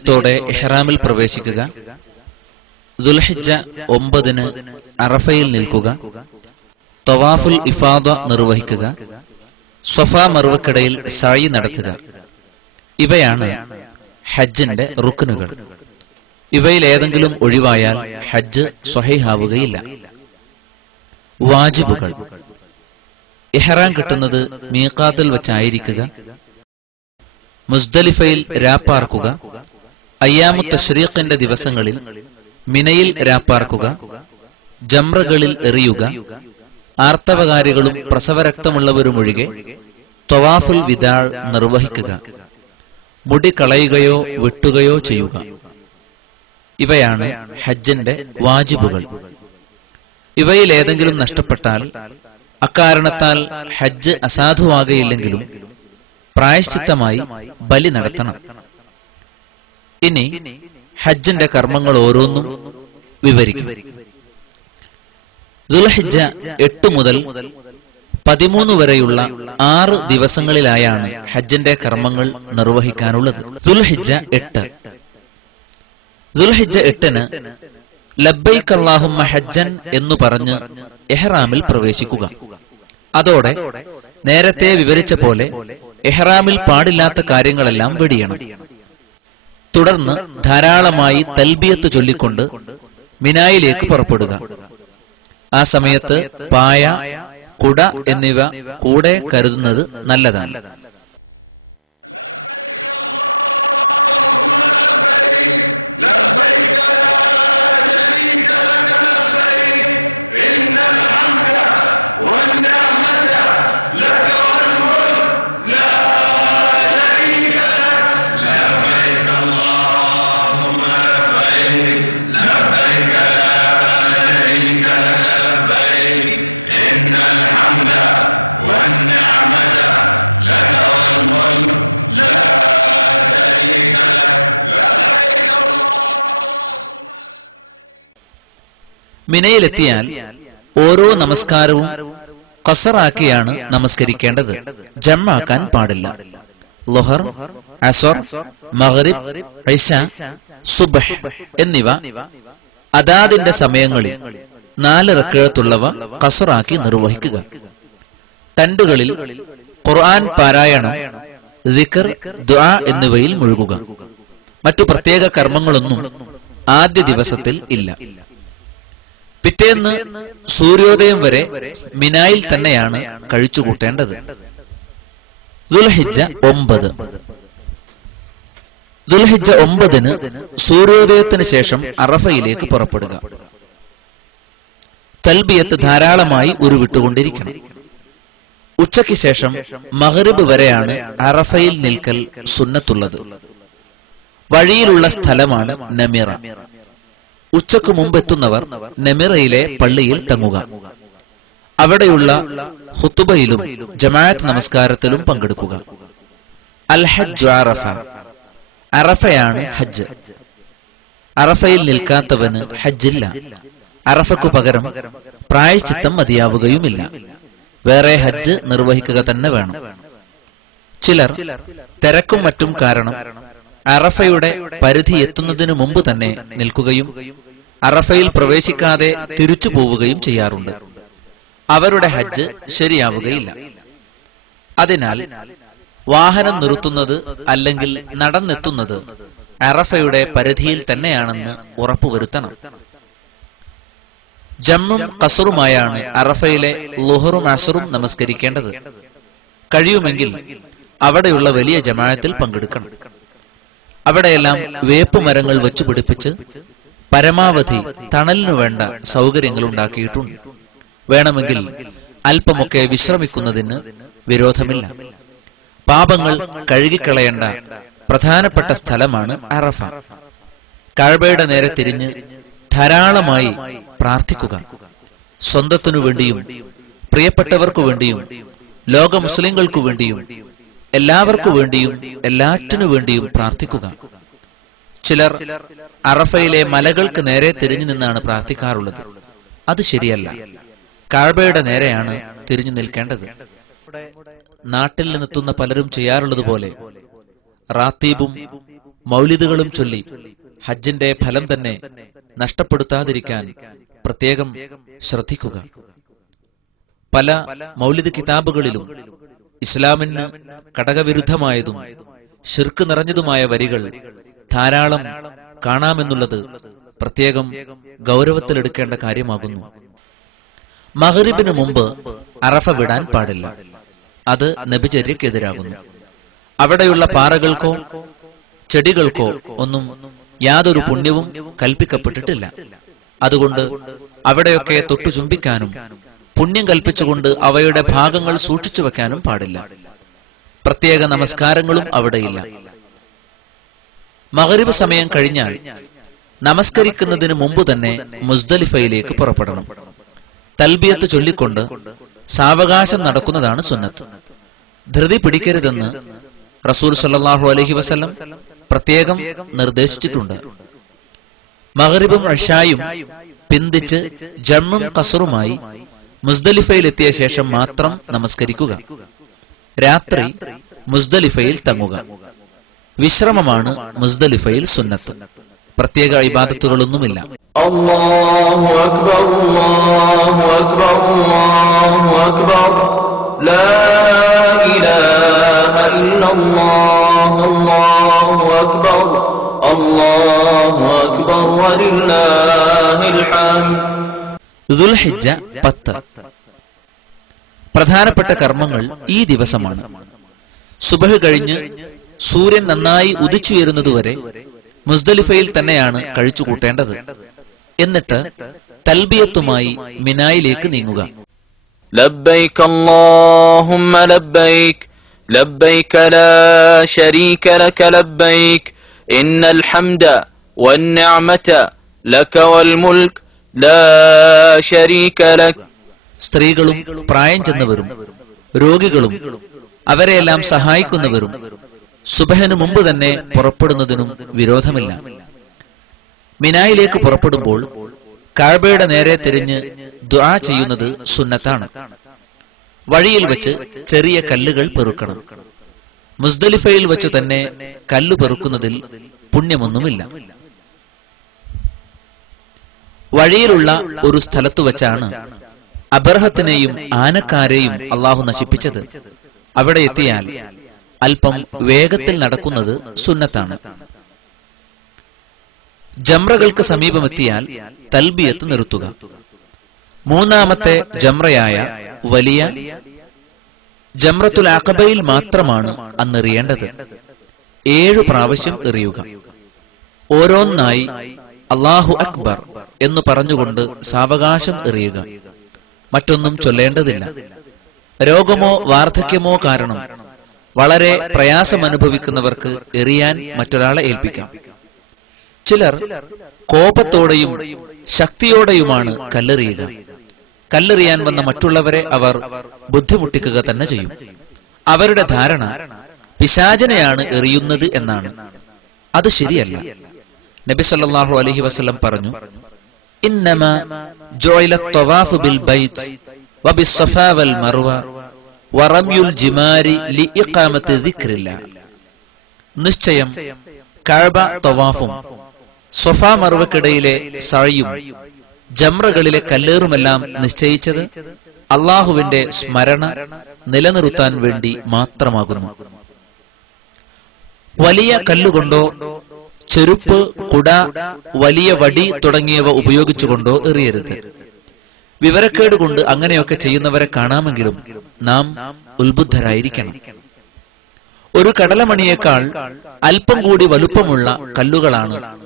നിയ്യത്തോടെ ഇഹ്റാമിൽ പ്രവേശിക്കുക. ദുൽഹിജ്ജ 9-ന് അറഫയിൽ നിൽക്കുക. തവാഫുൽ ഇഫാദ നിർവഹിക്കുക. സ്വഫ മർവക്കിടയിൽ സഅയ് നടത്തുക. ഇവയാണ് ഹജ്ജിന്റെ റുക്നുകൾ. ഇവയിൽ ഏതെങ്കിലും ഒഴിവായാൽ ഹജ്ജ് സ്വഹീഹാവുകയില്ല. വാജിബുകൾ. ഇഹ്റാം കിട്ടുന്നത് മീഖാത്തിൽ വെച്ചായിരിക്കുക. മുസ്ദലിഫയിൽ രാപ്പാർക്കുക. അയ്യാമു തശ്രീഖിന്റെ ദിവസങ്ങളിൽ മിനയിൽ രാപ്പാർക്കുക. ജംറകളിൽ എറിയുക. ആർത്തവകാരികളും പ്രസവരക്തമുള്ളവരുമൊഴികെ തവാഫുൽ വിദാ നിർവഹിക്കുക. മുടി കളയുകയോ വെട്ടുകയോ ചെയ്യുക. ഇവയാണ് ഹജ്ജിന്റെ വാജിബുകൾ. ഇവയിൽ ഏതെങ്കിലും നഷ്ടപ്പെട്ടാൽ അക്കാരണത്താൽ ഹജ്ജ് അസാധുവാകയില്ലെങ്കിലും പ്രായശ്ചിത്തമായി ബലി നടത്തണം. ഇനി ഹജ്ജിന്റെ കർമ്മങ്ങൾ ഓരോന്നും വിവരിക്കും. ദുൽഹിജ്ജ 8 മുതൽ 13 വരെയുള്ള 6 ദിവസങ്ങളിലായാണ് ഹജ്ജിന്റെ കർമ്മങ്ങൾ നിർവഹിക്കാനുള്ളത്. ദുൽഹിജ്ജ 8. ദുൽഹിജ്ജ 8-ന് ലബ്ബൈക അല്ലാഹുമ്മ ഹജ്ജൻ എന്നു പറഞ്ഞ് ഇഹ്റാമിൽ പ്രവേശിക്കുക. അതോടെ നേരത്തെ വിവരിച്ച പോലെ ഇഹ്റാമിൽ പാടില്ലാത്ത കാര്യങ്ങളെല്ലാം വെടിയണം. തുടർന്ന് ധാരാളമായി തൽബിയത്ത് ചൊല്ലിക്കൊണ്ട് മിനായിലേക്ക് പുറപ്പെടുക. ആ സമയത്ത് പായ, കുട എന്നിവ കൂടെ കരുതുന്നത് നല്ലതാണ്. لبيك لا شريك لك മിനയിലെത്തിയാൽ ഓരോ നമസ്കാരവും ഖസറാക്കിയാണ് നമസ്കരിക്കേണ്ടത്. ജമ്മാക്കാൻ പാടില്ല. ളുഹർ, അസ്ർ, മഗ്രിബ്, ഇശ, സുബ്ഹ് എന്നിവ അതാതിന്റെ സമയങ്ങളിൽ 4 റക്അത്തുള്ളവ ഖസറാക്കി നിർവഹിക്കുക. തണ്ടുകളിൽ ഖുർആൻ പാരായണം, ദിക്ർ, ദുആ എന്നിവയിൽ മുഴുകുക. മറ്റു പ്രത്യേക കർമ്മങ്ങളൊന്നും ആദ്യ ദിവസത്തിൽ ഇല്ല. പിറ്റേന്ന് സൂര്യോദയം വരെ മിനായിൽ തന്നെയാണ് കഴിച്ചുകൂട്ടേണ്ടത്. ദുൽഹിജ്ജ 9. ദുൽഹിജ്ജ 9-ന് സൂര്യോദയത്തിന് ശേഷം അറഫയിലേക്ക് പുറപ്പെടുക. തൽബിയത്ത് ധാരാളമായി ഉരുവിട്ടുകൊണ്ടിരിക്കണം. ഉച്ചയ്ക്ക് ശേഷം മഗ്രിബ് വരെയാണ് അറഫയിൽ നിൽക്കൽ സുന്നത്തുള്ളത്. വഴിയിലുള്ള സ്ഥലമാണ് നമിറ. ഉച്ചക്ക് മുമ്പെത്തുന്നവർ നെമിറയിലെ പള്ളിയിൽ തങ്ങുക. അവിടെയുള്ള ഖുതുബയിലും ജമാഅത്ത് നമസ്കാരത്തിലും പങ്കെടുക്കുക. അൽ ഹജ്ജ് അറഫ. അറഫയാണ് ഹജ്ജ്. അറഫയിൽ നിൽക്കാത്തവന് ഹജ്ജില്ല. അറഫയ്ക്കു പകരം പ്രായശ്ചിത്തം മതിയാവുകയുമില്ല. വേറെ ഹജ്ജ് നിർവഹിക്കുക തന്നെ വേണം. ചിലർ തിരക്കും മറ്റും കാരണം അറഫയുടെ പരിധി എത്തുന്നതിനു മുമ്പ് തന്നെ നിൽക്കുകയും അറഫയിൽ പ്രവേശിക്കാതെ തിരിച്ചു പോവുകയും ചെയ്യാറുണ്ട്. അവരുടെ ഹജ്ജ് ശരിയാവുകയില്ല. അതിനാൽ വാഹനം നിർത്തുന്നത് അല്ലെങ്കിൽ നടന്നെത്തുന്നത് അറഫയുടെ പരിധിയിൽ തന്നെയാണെന്ന് ഉറപ്പുവരുത്തണം. ജമ്മും ഖസറുമായാണ് അറഫയിലെ ളുഹറും അസ്റും നമസ്കരിക്കേണ്ടത്. കഴിയുമെങ്കിൽ അവിടെയുള്ള വലിയ ജമാഅത്തിൽ പങ്കെടുക്കണം. അവിടെയെല്ലാം വേപ്പുമരങ്ങൾ വെച്ചു പിടിപ്പിച്ച് പരമാവധി തണലിനു വേണ്ട സൗകര്യങ്ങൾ ഉണ്ടാക്കിയിട്ടുണ്ട്. വേണമെങ്കിൽ അല്പമൊക്കെ വിശ്രമിക്കുന്നതിന് വിരോധമില്ല. പാപങ്ങൾ കഴുകിക്കളയേണ്ട പ്രധാനപ്പെട്ട സ്ഥലമാണ് അറഫ. കഅബയുടെ നേരെ തിരിഞ്ഞ് ധാരാളമായി പ്രാർത്ഥിക്കുക. സ്വന്തത്തിനു വേണ്ടിയും പ്രിയപ്പെട്ടവർക്കു വേണ്ടിയും ലോക മുസ്ലിങ്ങൾക്കു വേണ്ടിയും എല്ലാവർക്കു വേണ്ടിയും എല്ലാറ്റിനു വേണ്ടിയും പ്രാർത്ഥിക്കുക. ചിലർ അറഫയിലെ മലകൾക്ക് നേരെ തിരിഞ്ഞു നിന്നാണ് പ്രാർത്ഥിക്കാറുള്ളത്. അത് ശരിയല്ല. കഅബയുടെ നേരെയാണ് തിരിഞ്ഞു നിൽക്കേണ്ടത്. ഇവിടെ നാട്ടിൽ നിന്നെത്തുന്ന പലരും ചെയ്യാറുള്ളത് പോലെ റാത്തീബും മൗലിദുകളും ചൊല്ലി ഹജ്ജിന്റെ ഫലം തന്നെ നഷ്ടപ്പെടുത്താതിരിക്കാൻ പ്രത്യേകം ശ്രദ്ധിക്കുക. പല മൗലിദ് കിതാബുകളിലും ഇസ്ലാമിന് കടകവിരുദ്ധമായതും ശിർക്ക് നിറഞ്ഞതുമായ വരികൾ ധാരാളം കാണാമെന്നുള്ളത് പ്രത്യേകം ഗൗരവത്തിലെടുക്കേണ്ട കാര്യമാകുന്നു. മഗ്രിബിന് മുമ്പ് അറഫ വിടാൻ പാടില്ല. അത് നബിചര്യക്കെതിരാകുന്നു. അവിടെയുള്ള പാറകൾക്കോ ചെടികൾക്കോ ഒന്നും യാതൊരു പുണ്യവും കൽപ്പിക്കപ്പെട്ടിട്ടില്ല. അതുകൊണ്ട് അവിടെയൊക്കെ തൊട്ടു ചുംബിക്കാനും പുണ്യം കൽപ്പിച്ചുകൊണ്ട് അവയുടെ ഭാഗങ്ങൾ സൂക്ഷിച്ചു വെക്കാനും പാടില്ല. പ്രത്യേക നമസ്കാരങ്ങളും അവിടെയില്ല. മഗ്രിബ് സമയം കഴിഞ്ഞാൽ നമസ്കരിക്കുന്നതിന് മുമ്പ് തന്നെ മുസ്ദലിഫയിലേക്ക് പുറപ്പെടണം. തൽബിയത്ത് ചൊല്ലിക്കൊണ്ട് സാവകാശം നടക്കുന്നതാണ് സുന്നത്ത്. ധൃതി പിടിക്കരുതെന്ന് റസൂൽ സല്ലല്ലാഹു അലൈഹി വസല്ലം പ്രത്യേകം നിർദ്ദേശിച്ചിട്ടുണ്ട്. മഗ്രിബും ഇശായും പിന്തിച്ച് ജമ്മും ഖസറുമായി മുസ്ദലിഫയിലെത്തിയ ശേഷം മാത്രം നമസ്കരിക്കുക. രാത്രി മുസ്ദലിഫയിൽ തങ്ങുക. വിശ്രമമാണ് മുസ്ദലിഫയിൽ സുന്നത്ത്. പ്രത്യേക ഇബാദത്തുകളൊന്നും അല്ലാഹു അക്ബർ അല്ലാഹു അക്ബർ അല്ലാഹു അക്ബർ ലാ ഇലാഹ ഇല്ലല്ലാഹു അല്ലാഹു അക്ബർ അല്ലാഹു അക്ബർ വലില്ലാഹിൽ ഹംദ്. ദുൽഹിജ്ജ 10. പ്രധാനപ്പെട്ട കർമ്മങ്ങൾ ഈ ദിവസമാണ്. സുബഹ് കഴിഞ്ഞ് സൂര്യൻ നന്നായി ഉദിച്ചുയരുന്നതുവരെ മുസ്ദലിഫയിൽ തന്നെയാണ് കഴിച്ചുകൂട്ടേണ്ടത്. എന്നിട്ട് തൽബിയത്തുമായി മിനായിലേക്ക് നീങ്ങും. ലബ്ബൈക അല്ലാഹുമ്മ ലബ്ബൈക ലബ്ബൈക ലാ ശരീക ലക ലബ്ബൈക ഇന്നൽ ഹംദ വന്നിഅമത ലക വൽ മുൽക് ലാ ശരീക ലക. സ്ത്രീകളും പ്രായം ചെന്നവരും രോഗികളും അവരെയെല്ലാം സഹായിക്കുന്നവരും സുബഹിന് മുമ്പ് തന്നെ പുറപ്പെടുന്നതിനും വിരോധമില്ല. മിനായിലേക്ക് പുറപ്പെടുമ്പോൾ കഅബയുടെ നേരെ തിരിഞ്ഞ് ദുആ ചെയ്യുന്നത് സുന്നത്താണ്. വഴിയിൽ വെച്ച് ചെറിയ കല്ലുകൾ പെറുക്കണം. മുസ്ദലിഫയിൽ വെച്ച് തന്നെ കല്ല് പെറുക്കുന്നതിൽ പുണ്യമൊന്നുമില്ല. വഴിയിലുള്ള ഒരു സ്ഥലത്തു വെച്ചാണ് അബർഹത്തിനെയും ആനക്കാരെയും അള്ളാഹു നശിപ്പിച്ചത്. അവിടെ എത്തിയാൽ അല്പം വേഗത്തിൽ നടക്കുന്നത് സുന്നത്താണ്. ജംറകൾക്ക് സമീപമെത്തിയാൽ തൽബിയത്ത് നിർത്തുക. മൂന്നാമത്തെ ജംറയായ വലിയ ജംറത്തുൽ അഖബയിൽ മാത്രമാണ് അന്നെറിയേണ്ടത്. 7 പ്രാവശ്യം എറിയുക. ഓരോന്നായി അല്ലാഹു അക്ബർ എന്ന് പറഞ്ഞുകൊണ്ട് സാവകാശം എറിയുക. മറ്റൊന്നും ചൊല്ലേണ്ടതില്ല. രോഗമോ വാർദ്ധക്യമോ കാരണം വളരെ പ്രയാസമനുഭവിക്കുന്നവർക്ക് എറിയാൻ മറ്റൊരാളെ ഏൽപ്പിക്കാം. ചിലർ കോപത്തോടെയും ശക്തിയോടെയുമാണ് കല്ലെറിയുക. കല്ലെറിയാൻ വന്ന മറ്റുള്ളവരെ അവർ ബുദ്ധിമുട്ടിക്കുക തന്നെ ചെയ്യും. അവരുടെ ധാരണ പിശാചിനെയാണ് എറിയുന്നത് എന്നാണ്. അത് ശരിയല്ല. നബി സല്ലല്ലാഹു അലൈഹി വസല്ലം പറഞ്ഞു, ഇന്നമാ ജുഇലത് തവാഫു ബിൽ ബൈത്ത് വബിസ്സഫാ വൽ മർവ വറമ്യുൽ ജിമാരി ലിഇഖാമത്തി ദിക്രില്ലാഹ്. നിശ്ചയം കഅബ തവാഫും സഫാ മർവക്കിടയിലെ സഅയും ജംറകളിലെ കല്ലേറുമെല്ലാം നിശ്ചയിച്ചത് അള്ളാഹുവിന്റെ സ്മരണ നിലനിർത്താൻ വേണ്ടി മാത്രമാകുന്നു. വലിയ കല്ലുകൊണ്ടോ ചെരുപ്പ്, കുട, വലിയ വടി തുടങ്ങിയവ ഉപയോഗിച്ചുകൊണ്ടോ എറിയരുത്. വിവരക്കേട് കൊണ്ട് അങ്ങനെയൊക്കെ ചെയ്യുന്നവരെ കാണാമെങ്കിലും നാം ഉത്ബുദ്ധരായിരിക്കണം. ഒരു കടലമണിയേക്കാൾ അല്പം കൂടി വലുപ്പമുള്ള കല്ലുകളാണ്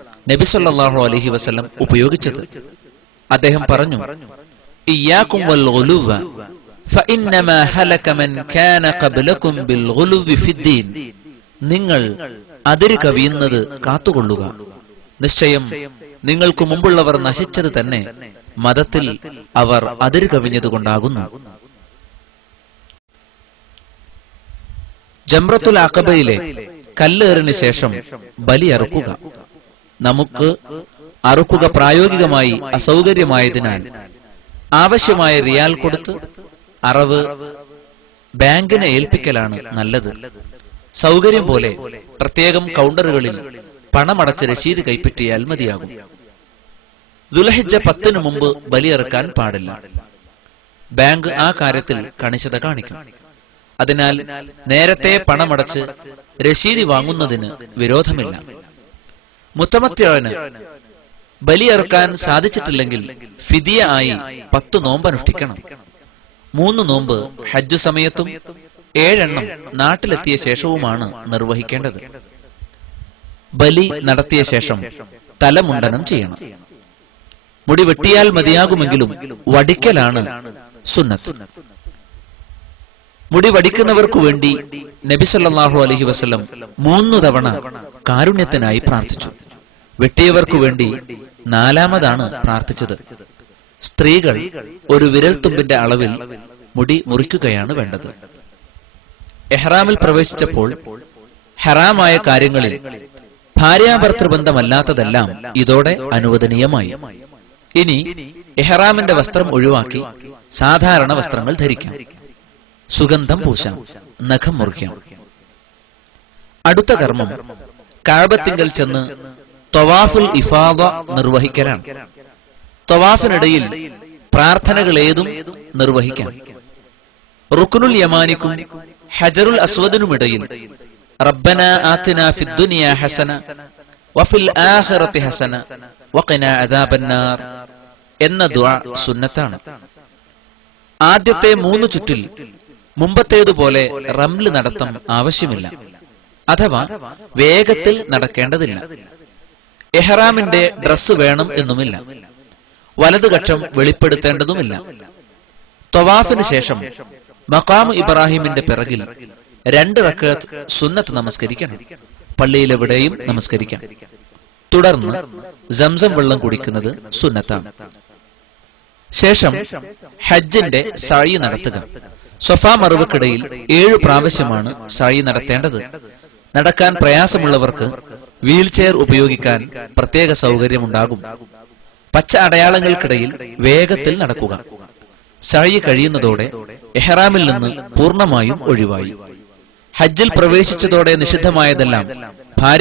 നബി സല്ലല്ലാഹു അലൈഹി വസല്ലം ഉപയോഗിച്ചത്. അദ്ദേഹം പറഞ്ഞു, ഇയ്യാകും വൽ ഗുലുവ ഫഇന്നമാ ഹലക മൻ കാന ഖബ്ലകും ബിൽ ഗുലുവി ഫിദ്ദീൻ. നിങ്ങൾ അതിര് കവിയുന്നത് കാത്തുകൊള്ളുക. നിശ്ചയം നിങ്ങൾക്ക് മുമ്പുള്ളവർ നശിച്ചത് തന്നെ മതത്തിൽ അവർ അതിര് കവിഞ്ഞതുകൊണ്ടാകുന്നു. ജംറത്തുൽ അഖബയിലെ കല്ലേറിന് ശേഷം ബലി അറുക്കുക. നമുക്ക് അറുക്കുക പ്രായോഗികമായി അസൗകര്യമായതിനാൽ ആവശ്യമായ റിയാൽ കൊടുത്ത് അറവ് ബാങ്കിനെ ഏൽപ്പിക്കലാണ് നല്ലത്. സൗകര്യം പോലെ പ്രത്യേകം കൗണ്ടറുകളിൽ പണമടച്ച് രശീത് കൈപ്പറ്റിയാൽ മതിയാകും. ദുൽഹിജ്ജ 10 മുമ്പ് ബലിയിറക്കാൻ പാടില്ല. ബാങ്ക് ആ കാര്യത്തിൽ കണിശത കാണിക്കും. അതിനാൽ നേരത്തെ പണമടച്ച് രശീതി വാങ്ങുന്നതിന് വിരോധമില്ല. മുത്തമത്തിയന് ബലിയിറക്കാൻ സാധിച്ചിട്ടില്ലെങ്കിൽ ഫിദിയ ആയി 10 നോമ്പനുഷ്ഠിക്കണം. 3 നോമ്പ് ഹജ്ജ് സമയത്തും 7 എണ്ണം നാട്ടിലെത്തിയ ശേഷവുമാണ് നിർവഹിക്കേണ്ടത്. ബലി നടത്തിയ ശേഷം തലമുണ്ടനം ചെയ്യണം. മുടി വെട്ടിയാൽ മതിയാകുമെങ്കിലും വടിക്കലാണ് സുന്നത്ത്. മുടി വടിക്കുന്നവർക്കു വേണ്ടി നബി സല്ലല്ലാഹു അലൈഹി വസല്ലം 3 തവണ കാരുണ്യത്തിനായി പ്രാർത്ഥിച്ചു. വെട്ടിയവർക്കു വേണ്ടി 4ാമതാണ് പ്രാർത്ഥിച്ചത്. സ്ത്രീകൾ ഒരു വിരൽത്തുമ്പിന്റെ അളവിൽ മുടി മുറിക്കുകയാണ് വേണ്ടത്. എഹ്റാമിൽ പ്രവേശിച്ചപ്പോൾ ഹറാമായ കാര്യങ്ങളിൽ ഭാര്യാഭർത്തൃബന്ധമല്ലാത്തതെല്ലാം ഇതോടെ അനുവദനീയമായി. ഇനി എഹ്റാമിന്റെ വസ്ത്രം ഒഴിവാക്കി സാധാരണ വസ്ത്രങ്ങൾ ധരിക്കാം. സുഗന്ധം പൂശാം, നഖം മുറിക്കാം. അടുത്ത കർമ്മം കഅബത്തിങ്കൽ ചെന്ന് തവാഫുൽ ഇഫാദ നിർവഹിക്കലാണ്. തവാഫിനിടയിൽ പ്രാർത്ഥനകൾ ഏതും നിർവഹിക്കാം. റുക്നുൽ യമാനിക്കും ഹജറുൽ അസ്വദിനുമിടയിൽ റബ്ബനാ ആതിനാ ഫിദ് ദുനിയാ ഹസന വഫിൽ ആഖിറതി ഹസന വഖിനാ അദാബന്നാർ എന്ന ദുആ സുന്നത്താണ്. ആദ്യത്തെ 3 ചുറ്റിൽ മുമ്പത്തേതുപോലെ റംല് നടത്തം ആവശ്യമില്ല, അഥവാ വേഗത്തിൽ നടക്കേണ്ടതില്ല. എഹ്റാമിന്റെ ഡ്രസ് വേണം എന്നുമില്ല. വലതുകക്ഷം വെളിപ്പെടുത്തേണ്ടതുമില്ല. തവാഫിന് ശേഷം മഖാം ഇബ്രാഹിമിന്റെ പിറകിൽ 2 റക്അത്ത് സുന്നത്ത് നമസ്കരിക്കണം. പള്ളിയിലെവിടെയും നമസ്കരിക്കാം. തുടർന്ന് സംസം വെള്ളം കുടിക്കുന്നത് സുന്നത്താണ്. ശേഷം ഹജ്ജിന്റെ സഅയ് നടത്തുക. സഫാ മറുവക്കിടയിൽ 7 പ്രാവശ്യമാണ് സഅയ് നടത്തേണ്ടത്. നടക്കാൻ പ്രയാസമുള്ളവർക്ക് വീൽചെയർ ഉപയോഗിക്കാൻ പ്രത്യേക സൗകര്യമുണ്ടാകും. പച്ച അടയാളങ്ങൾക്കിടയിൽ വേഗത്തിൽ നടക്കുക. സഅയ് കഴിയുന്നതോടെ ഇഹ്റാമിൽ നിന്ന് പൂർണ്ണമായും ഒഴിവായി. ഹജ്ജിൽ പ്രവേശിച്ചതോടെ നിഷിദ്ധമായതെല്ലാം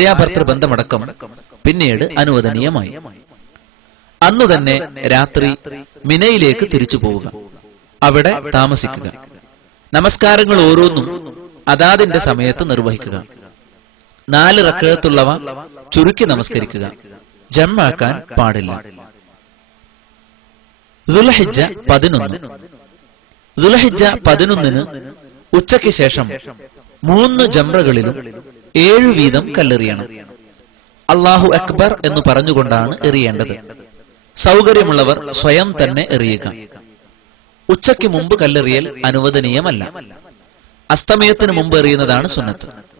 ഭാര്യാഭർത്തൃ ബന്ധമടക്കം പിന്നീട് അനുവദനീയമായി. അന്നു തന്നെ രാത്രി മിനയിലേക്ക് തിരിച്ചു പോവുക. അവിടെ താമസിക്കുക. നമസ്കാരങ്ങൾ ഓരോന്നും അതാതിന്റെ സമയത്ത് നിർവഹിക്കുക. 4 റക്അത്തുള്ളവ ചുരുക്കി നമസ്കരിക്കുക. ജംആക്കാൻ പാടില്ല. ദുൽഹിജ്ജ 11. ദുൽഹിജ്ജ 11-ന് ഉച്ചയ്ക്ക് ശേഷം 3 ജംറകളിലും 7 വീതം കല്ലെറിയണം. അല്ലാഹു അക്ബർ എന്ന് പറഞ്ഞുകൊണ്ടാണ് എറിയേണ്ടത്. സൗകര്യമുള്ളവർ സ്വയം തന്നെ എറിയുക. ഉച്ചയ്ക്ക് മുമ്പ് കല്ലെറിയൽ അനുവദനീയമല്ല. അസ്തമയത്തിന് മുമ്പ് എറിയുന്നതാണ് സുന്നത്ത്.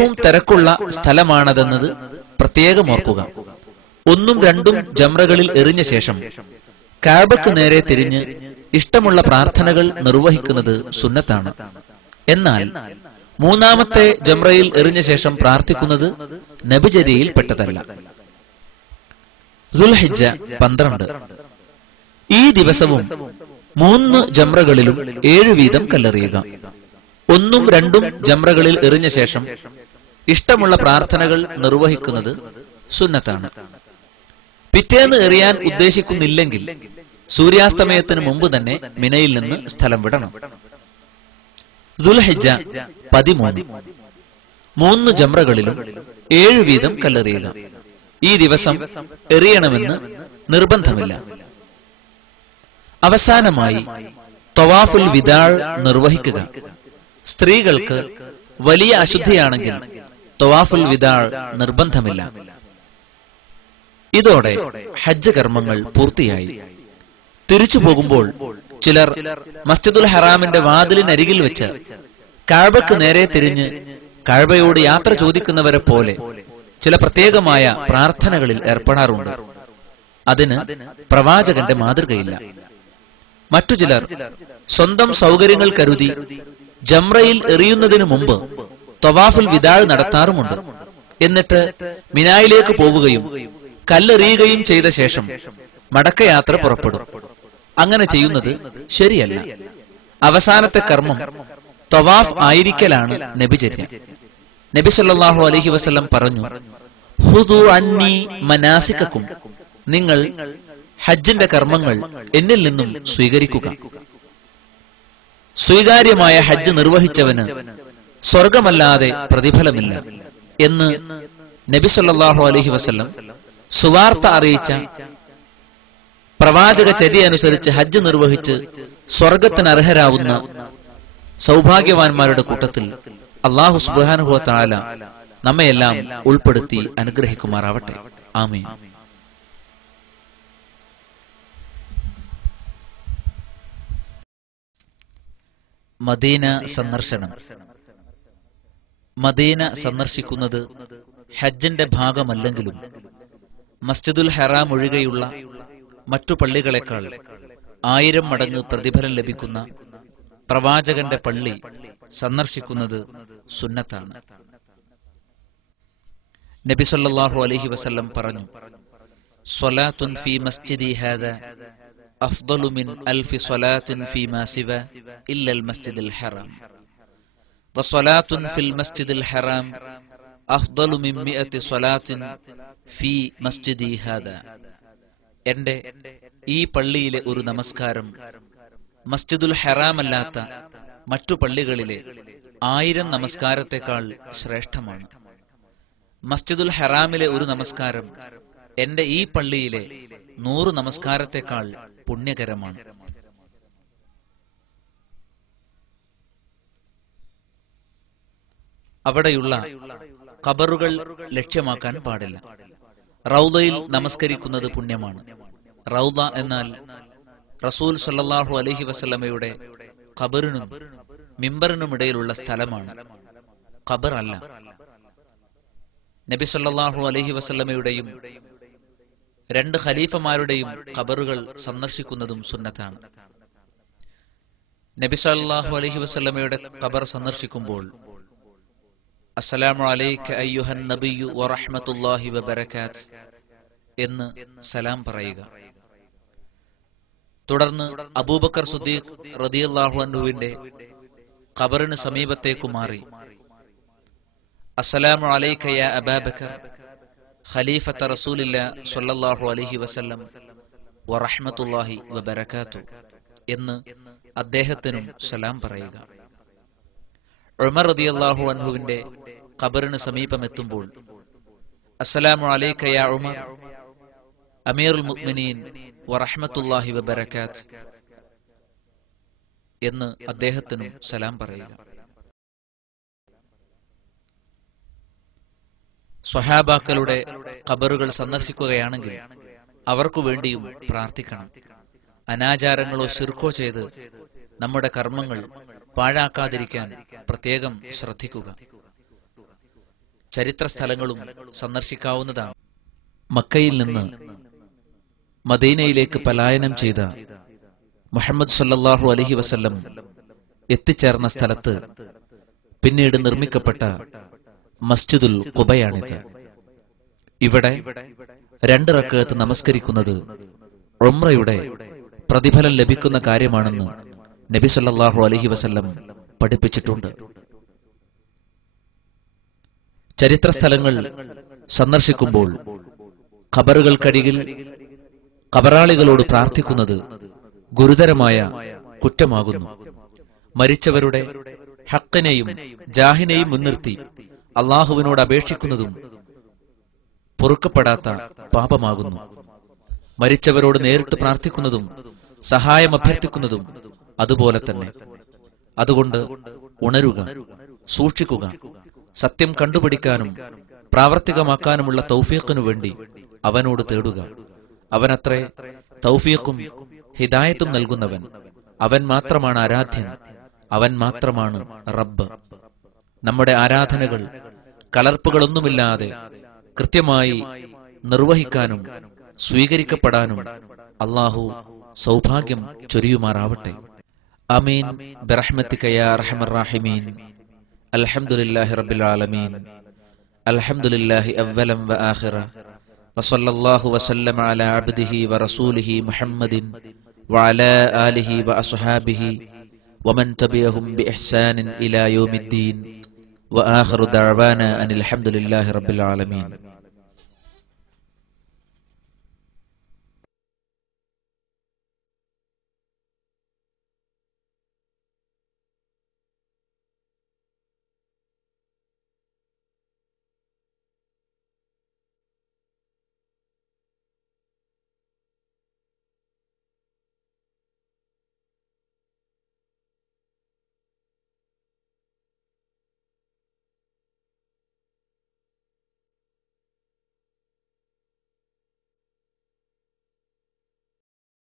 ഏറ്റവും തിരക്കുള്ള സ്ഥലമാണതെന്നത് പ്രത്യേകം ഓർക്കുക. 1ഉം 2ഉം ജംറകളിൽ എറിഞ്ഞ ശേഷം കഅബക്ക് നേരെ തിരിഞ്ഞ് ഇഷ്ടമുള്ള പ്രാർത്ഥനകൾ നിർവഹിക്കുന്നത് സുന്നത്താണ്. എന്നാൽ 3ാമത്തെ ജംറയിൽ എറിഞ്ഞ ശേഷം പ്രാർത്ഥിക്കുന്നത് നബിചര്യയിൽ പെട്ടതല്ല. ദുൽഹിജ്ജ 12. ഈ ദിവസവും 3 ജംറകളിലും 7 വീതം കല്ലെറിയുക. 1ഉം 2ഉം ജംറകളിൽ എറിഞ്ഞ ശേഷം ഇഷ്ടമുള്ള പ്രാർത്ഥനകൾ നിർവഹിക്കുന്നത് സുന്നത്താണ്. പിറ്റേന്ന് എറിയാൻ ഉദ്ദേശിക്കുന്നില്ലെങ്കിൽ സൂര്യാസ്തമയത്തിന് മുമ്പ് തന്നെ മിനയിൽ നിന്ന് സ്ഥലം വിടണം. ദുൽഹിജ്ജ 13. 3 ജംറകളിലും 7 വീതം കല്ലെറിയുക. ഈ ദിവസം എറിയണമെന്ന് നിർബന്ധമില്ല. അവസാനമായി തവാഫുൽ വിദാഅ് നിർവഹിക്കുക. സ്ത്രീകൾക്ക് വലിയ അശുദ്ധിയാണെങ്കിൽ തവാഫുൽ വിദാഅ് നിർബന്ധമില്ല. ഇതോടെ ഹജ്ജ് കർമ്മങ്ങൾ പൂർത്തിയായി. തിരിച്ചു പോകുമ്പോൾ ചിലർ മസ്ജിദുൽ ഹറാമിന്റെ വാതിലിനരികിൽ വെച്ച് കഅബക്ക് നേരെ തിരിഞ്ഞ് കഅബയോട് യാത്ര ചോദിക്കുന്നവരെ പോലെ ചില പ്രത്യേകമായ പ്രാർത്ഥനകളിൽ ഏർപ്പെടാറുണ്ട്. അതിന് പ്രവാചകന്റെ മാതൃകയില്ല. മറ്റു ചിലർ സ്വന്തം സൗകര്യങ്ങൾ കരുതി ജംറയിൽ എറിയുന്നതിനു മുമ്പ് തവാഫുൽ വിദാഅ് നടത്താറുമുണ്ട്. എന്നിട്ട് മിനായിലേക്ക് പോവുകയും കല്ലെറിയുകയും ചെയ്ത ശേഷം മടക്കയാത്ര പുറപ്പെടും. അങ്ങനെ ചെയ്യുന്നത് ശരിയല്ല. അവസാനത്തെ കർമ്മം തവാഫ് ആയിരിക്കലാണ് നബിചര്യ. നബി സല്ലല്ലാഹു അലൈഹി വസല്ലം പറഞ്ഞു, ഖുദൂ അന്നി മനാസികക്കും, നിങ്ങൾ ഹജ്ജിന്റെ കർമ്മങ്ങൾ എന്നിൽ നിന്നും സ്വീകരിക്കുക. സ്വീകാര്യമായ ഹജ്ജ് നിർവഹിച്ചവന് സ്വർഗമല്ലാതെ പ്രതിഫലമില്ല എന്ന് നബി സല്ലല്ലാഹു അലൈഹി വസല്ലം സുവാർത്ത അറിയിച്ച പ്രവാചക ചര്യ അനുസരിച്ച് ഹജ്ജ് നിർവഹിച്ച് സ്വർഗത്തിന് അർഹരാവുന്ന സൗഭാഗ്യവാന്മാരുടെ കൂട്ടത്തിൽ അല്ലാഹു സുബ്ഹാനഹു വ തആല നമ്മയെല്ലാം ഉൾപ്പെടുത്തി അനുഗ്രഹിക്കുമാറാവട്ടെ. ആമീൻ. മദീന സന്ദർശനം. മദീന സന്ദർശിക്കുന്നത് ഹജ്ജിന്റെ ഭാഗമല്ലെങ്കിലും മസ്ജിദുൽ ഹറാം ഒഴികെയുള്ള മറ്റു പള്ളികളെക്കാൾ 1000 മടങ്ങ് പ്രതിഫലം ലഭിക്കുന്ന പ്രവാചകന്റെ പള്ളി സന്ദർശിക്കുന്നത് സുന്നത്താണ്. നബി സല്ലല്ലാഹു അലൈഹി വസല്ലം പറഞ്ഞു, സ്വലാത്തുൻ ഫീ മസ്ജിദി ഹാദാ അഫ്ദലു മിൻ അൽഫി സ്വലാത്തിൻ ഫീമാ സിവാ ഇല്ലൽ മസ്ജിദുൽ ഹറാം വസ്വലാത്തുൻ ഫിൽ മസ്ജിദിൽ ഹറാം അഫ്ദലു മിൻ 100 സ്വലാത്തിൻ ഫീ മസ്ജിദി ഹാദാ. എന്റെ ഈ പള്ളിയിലെ ഒരു നമസ്കാരം മസ്ജിദുൽ ഹറാം അല്ലാത്ത മറ്റു പള്ളികളിലെ 1000 നമസ്കാരത്തെക്കാൾ ശ്രേഷ്ഠമാണ്. മസ്ജിദുൽ ഹറാമിലെ ഒരു നമസ്കാരം എന്റെ ഈ പള്ളിയിലെ 100 നമസ്കാരത്തേക്കാൾ പുണ്യകരമാണ്. അവിടെയുള്ള ഖബറുകൾ ലക്ഷ്യമാക്കാൻ പാടില്ല. റൗദയിൽ നമസ്കരിക്കുന്നത് പുണ്യമാണ്. റൗദ എന്നാൽ റസൂൽ സല്ലല്ലാഹു അലൈഹി വസല്ലമയുടെ ഖബറിനും മിമ്പറിനും ഇടയിലുള്ള സ്ഥലമാണ്, ഖബർ അല്ല. നബി സല്ലല്ലാഹു അലൈഹി വസല്ലമയുടെയും രണ്ട് ഖലീഫമാരുടെയും ഖബറുകൾ സന്ദർശിക്കുന്നതും സുന്നത്താണ്. നബി സല്ലല്ലാഹു അലൈഹി വസല്ലമയുടെ ഖബർ സന്ദർശിക്കുമ്പോൾ അസ്സലാമു അലൈക അയ്യുഹൻ നബിയ്യു വറഹ്മത്തുള്ളാഹി വബറകാതുഹു എന്ന് സലാം പറയുക. തുടർന്ന് അബൂബക്കർ സിദ്ദീഖ് റളിയല്ലാഹു അൻഹുവിന്റെ ഖബറിന് സമീപത്തേക്ക് മാറി അസ്സലാമു അലൈക യാ അബൂബക്കർ ഖലീഫത റസൂലില്ലാഹി സ്വല്ലല്ലാഹു അലൈഹി വസല്ലം വറഹ്മത്തുള്ളാഹി വബറകാതുഹു എന്ന് അദ്ദേഹത്തിന് സലാം പറയുക. ഉമർ റളിയല്ലാഹു അൻഹുവിന്റെ ഖബറിന് സമീപമെത്തുമ്പോൾ അസ്സലാമു അലൈക യാ ഉമർ അമീറുൽ മുഅ്മിനീൻ വറഹ്മത്തുള്ളാഹി വബറകാതുഹു എന്ന് അദ്ദേഹത്തിന് സലാം പറയുക. സ്വഹാബാക്കളുടെ ഖബറുകൾ സന്ദർശിക്കുകയാണെങ്കിൽ അവർക്കു വേണ്ടിയും പ്രാർത്ഥിക്കണം. അനാചാരങ്ങളോ ശിർക്കോ ചെയ്ത് നമ്മുടെ കർമ്മങ്ങൾ പാഴാക്കാതിരിക്കാൻ പ്രത്യേകം ശ്രദ്ധിക്കുക. ചരിത്ര സ്ഥലങ്ങളും സന്ദർശിക്കാവുന്ന മക്കയിൽ നിന്ന് മദീനയിലേക്ക് പലായനം ചെയ്ത മുഹമ്മദ് സല്ലല്ലാഹു അലൈഹി വസല്ലം എത്തിച്ചേർന്ന സ്ഥലത്ത് പിന്നീട് നിർമ്മിക്കപ്പെട്ട മസ്ജിദുൽ ഖുബയാണ്. ഇവിടെ 2 റക്അത്ത് നമസ്കരിക്കുന്നത് ഉംറയുടെ പ്രതിഫലം ലഭിക്കുന്ന കാര്യമാണെന്ന് നബി സല്ലല്ലാഹു അലൈഹി വസല്ലം പഠിപ്പിച്ചിട്ടുണ്ട്. ചരിത്ര സ്ഥലങ്ങൾ സന്ദർശിക്കുമ്പോൾ ഖബറുകൾക്കരികിൽ ഖബറാളികളോട് പ്രാർത്ഥിക്കുന്നത് ഗുരുതരമായ കുറ്റമാകുന്നു. മരിച്ചവരുടെ ഹഖിനെയും ജാഹിനെയും മുൻനിർത്തി അള്ളാഹുവിനോട് അപേക്ഷിക്കുന്നതും പൊറുക്കപ്പെടാത്ത പാപമാകുന്നു. മരിച്ചവരോട് നേരിട്ട് പ്രാർത്ഥിക്കുന്നതും സഹായം അഭ്യർത്ഥിക്കുന്നതും അതുപോലെ തന്നെ. അതുകൊണ്ട് ഉണരുക, സൂക്ഷിക്കുക, സത്യം കണ്ടുപിടിക്കാനും പ്രാവർത്തികമാക്കാനുമുള്ള തൗഫീഖിനു വേണ്ടി അവനോട് തേടുക. അവനത്രേ തൗഫീഖും ഹിദായത്തും നൽകുന്നവൻ. അവൻ മാത്രമാണ് ആരാധ്യൻ, അവൻ മാത്രമാണ് റബ്ബ്. നമ്മുടെ ആരാധനകൾ കലർപ്പുകളൊന്നുമില്ലാതെ കൃത്യമായി നിർവഹിക്കാനും സ്വീകരിക്കപ്പെടാനും അല്ലാഹു സൗഭാഗ്യം ചൊരിയുമാറാവട്ടെ. ആമീൻ ബിറഹ്മതിക യാ അർഹമർ റഹീമീൻ. അൽഹംദുലില്ലാഹി റബ്ബിൽ ആലമീൻ. അൽഹംദുലില്ലാഹി അവ്വലൻ വആഖിറ. വസല്ലല്ലാഹു വസല്ലമ അലാ അബ്ദിഹി വറസൂലിഹി മുഹമ്മദിൻ വഅലാ ആലിഹി വഅസ്ഹാബിഹി വമൻ തബിഅഹും ബിഇഹ്സാൻ ഇലാ യൗമിദ്ദീൻ. വആഖിറു ദഅവാനാ അനിൽ ഹംദുലില്ലാഹി റബ്ബിൽ ആലമീൻ.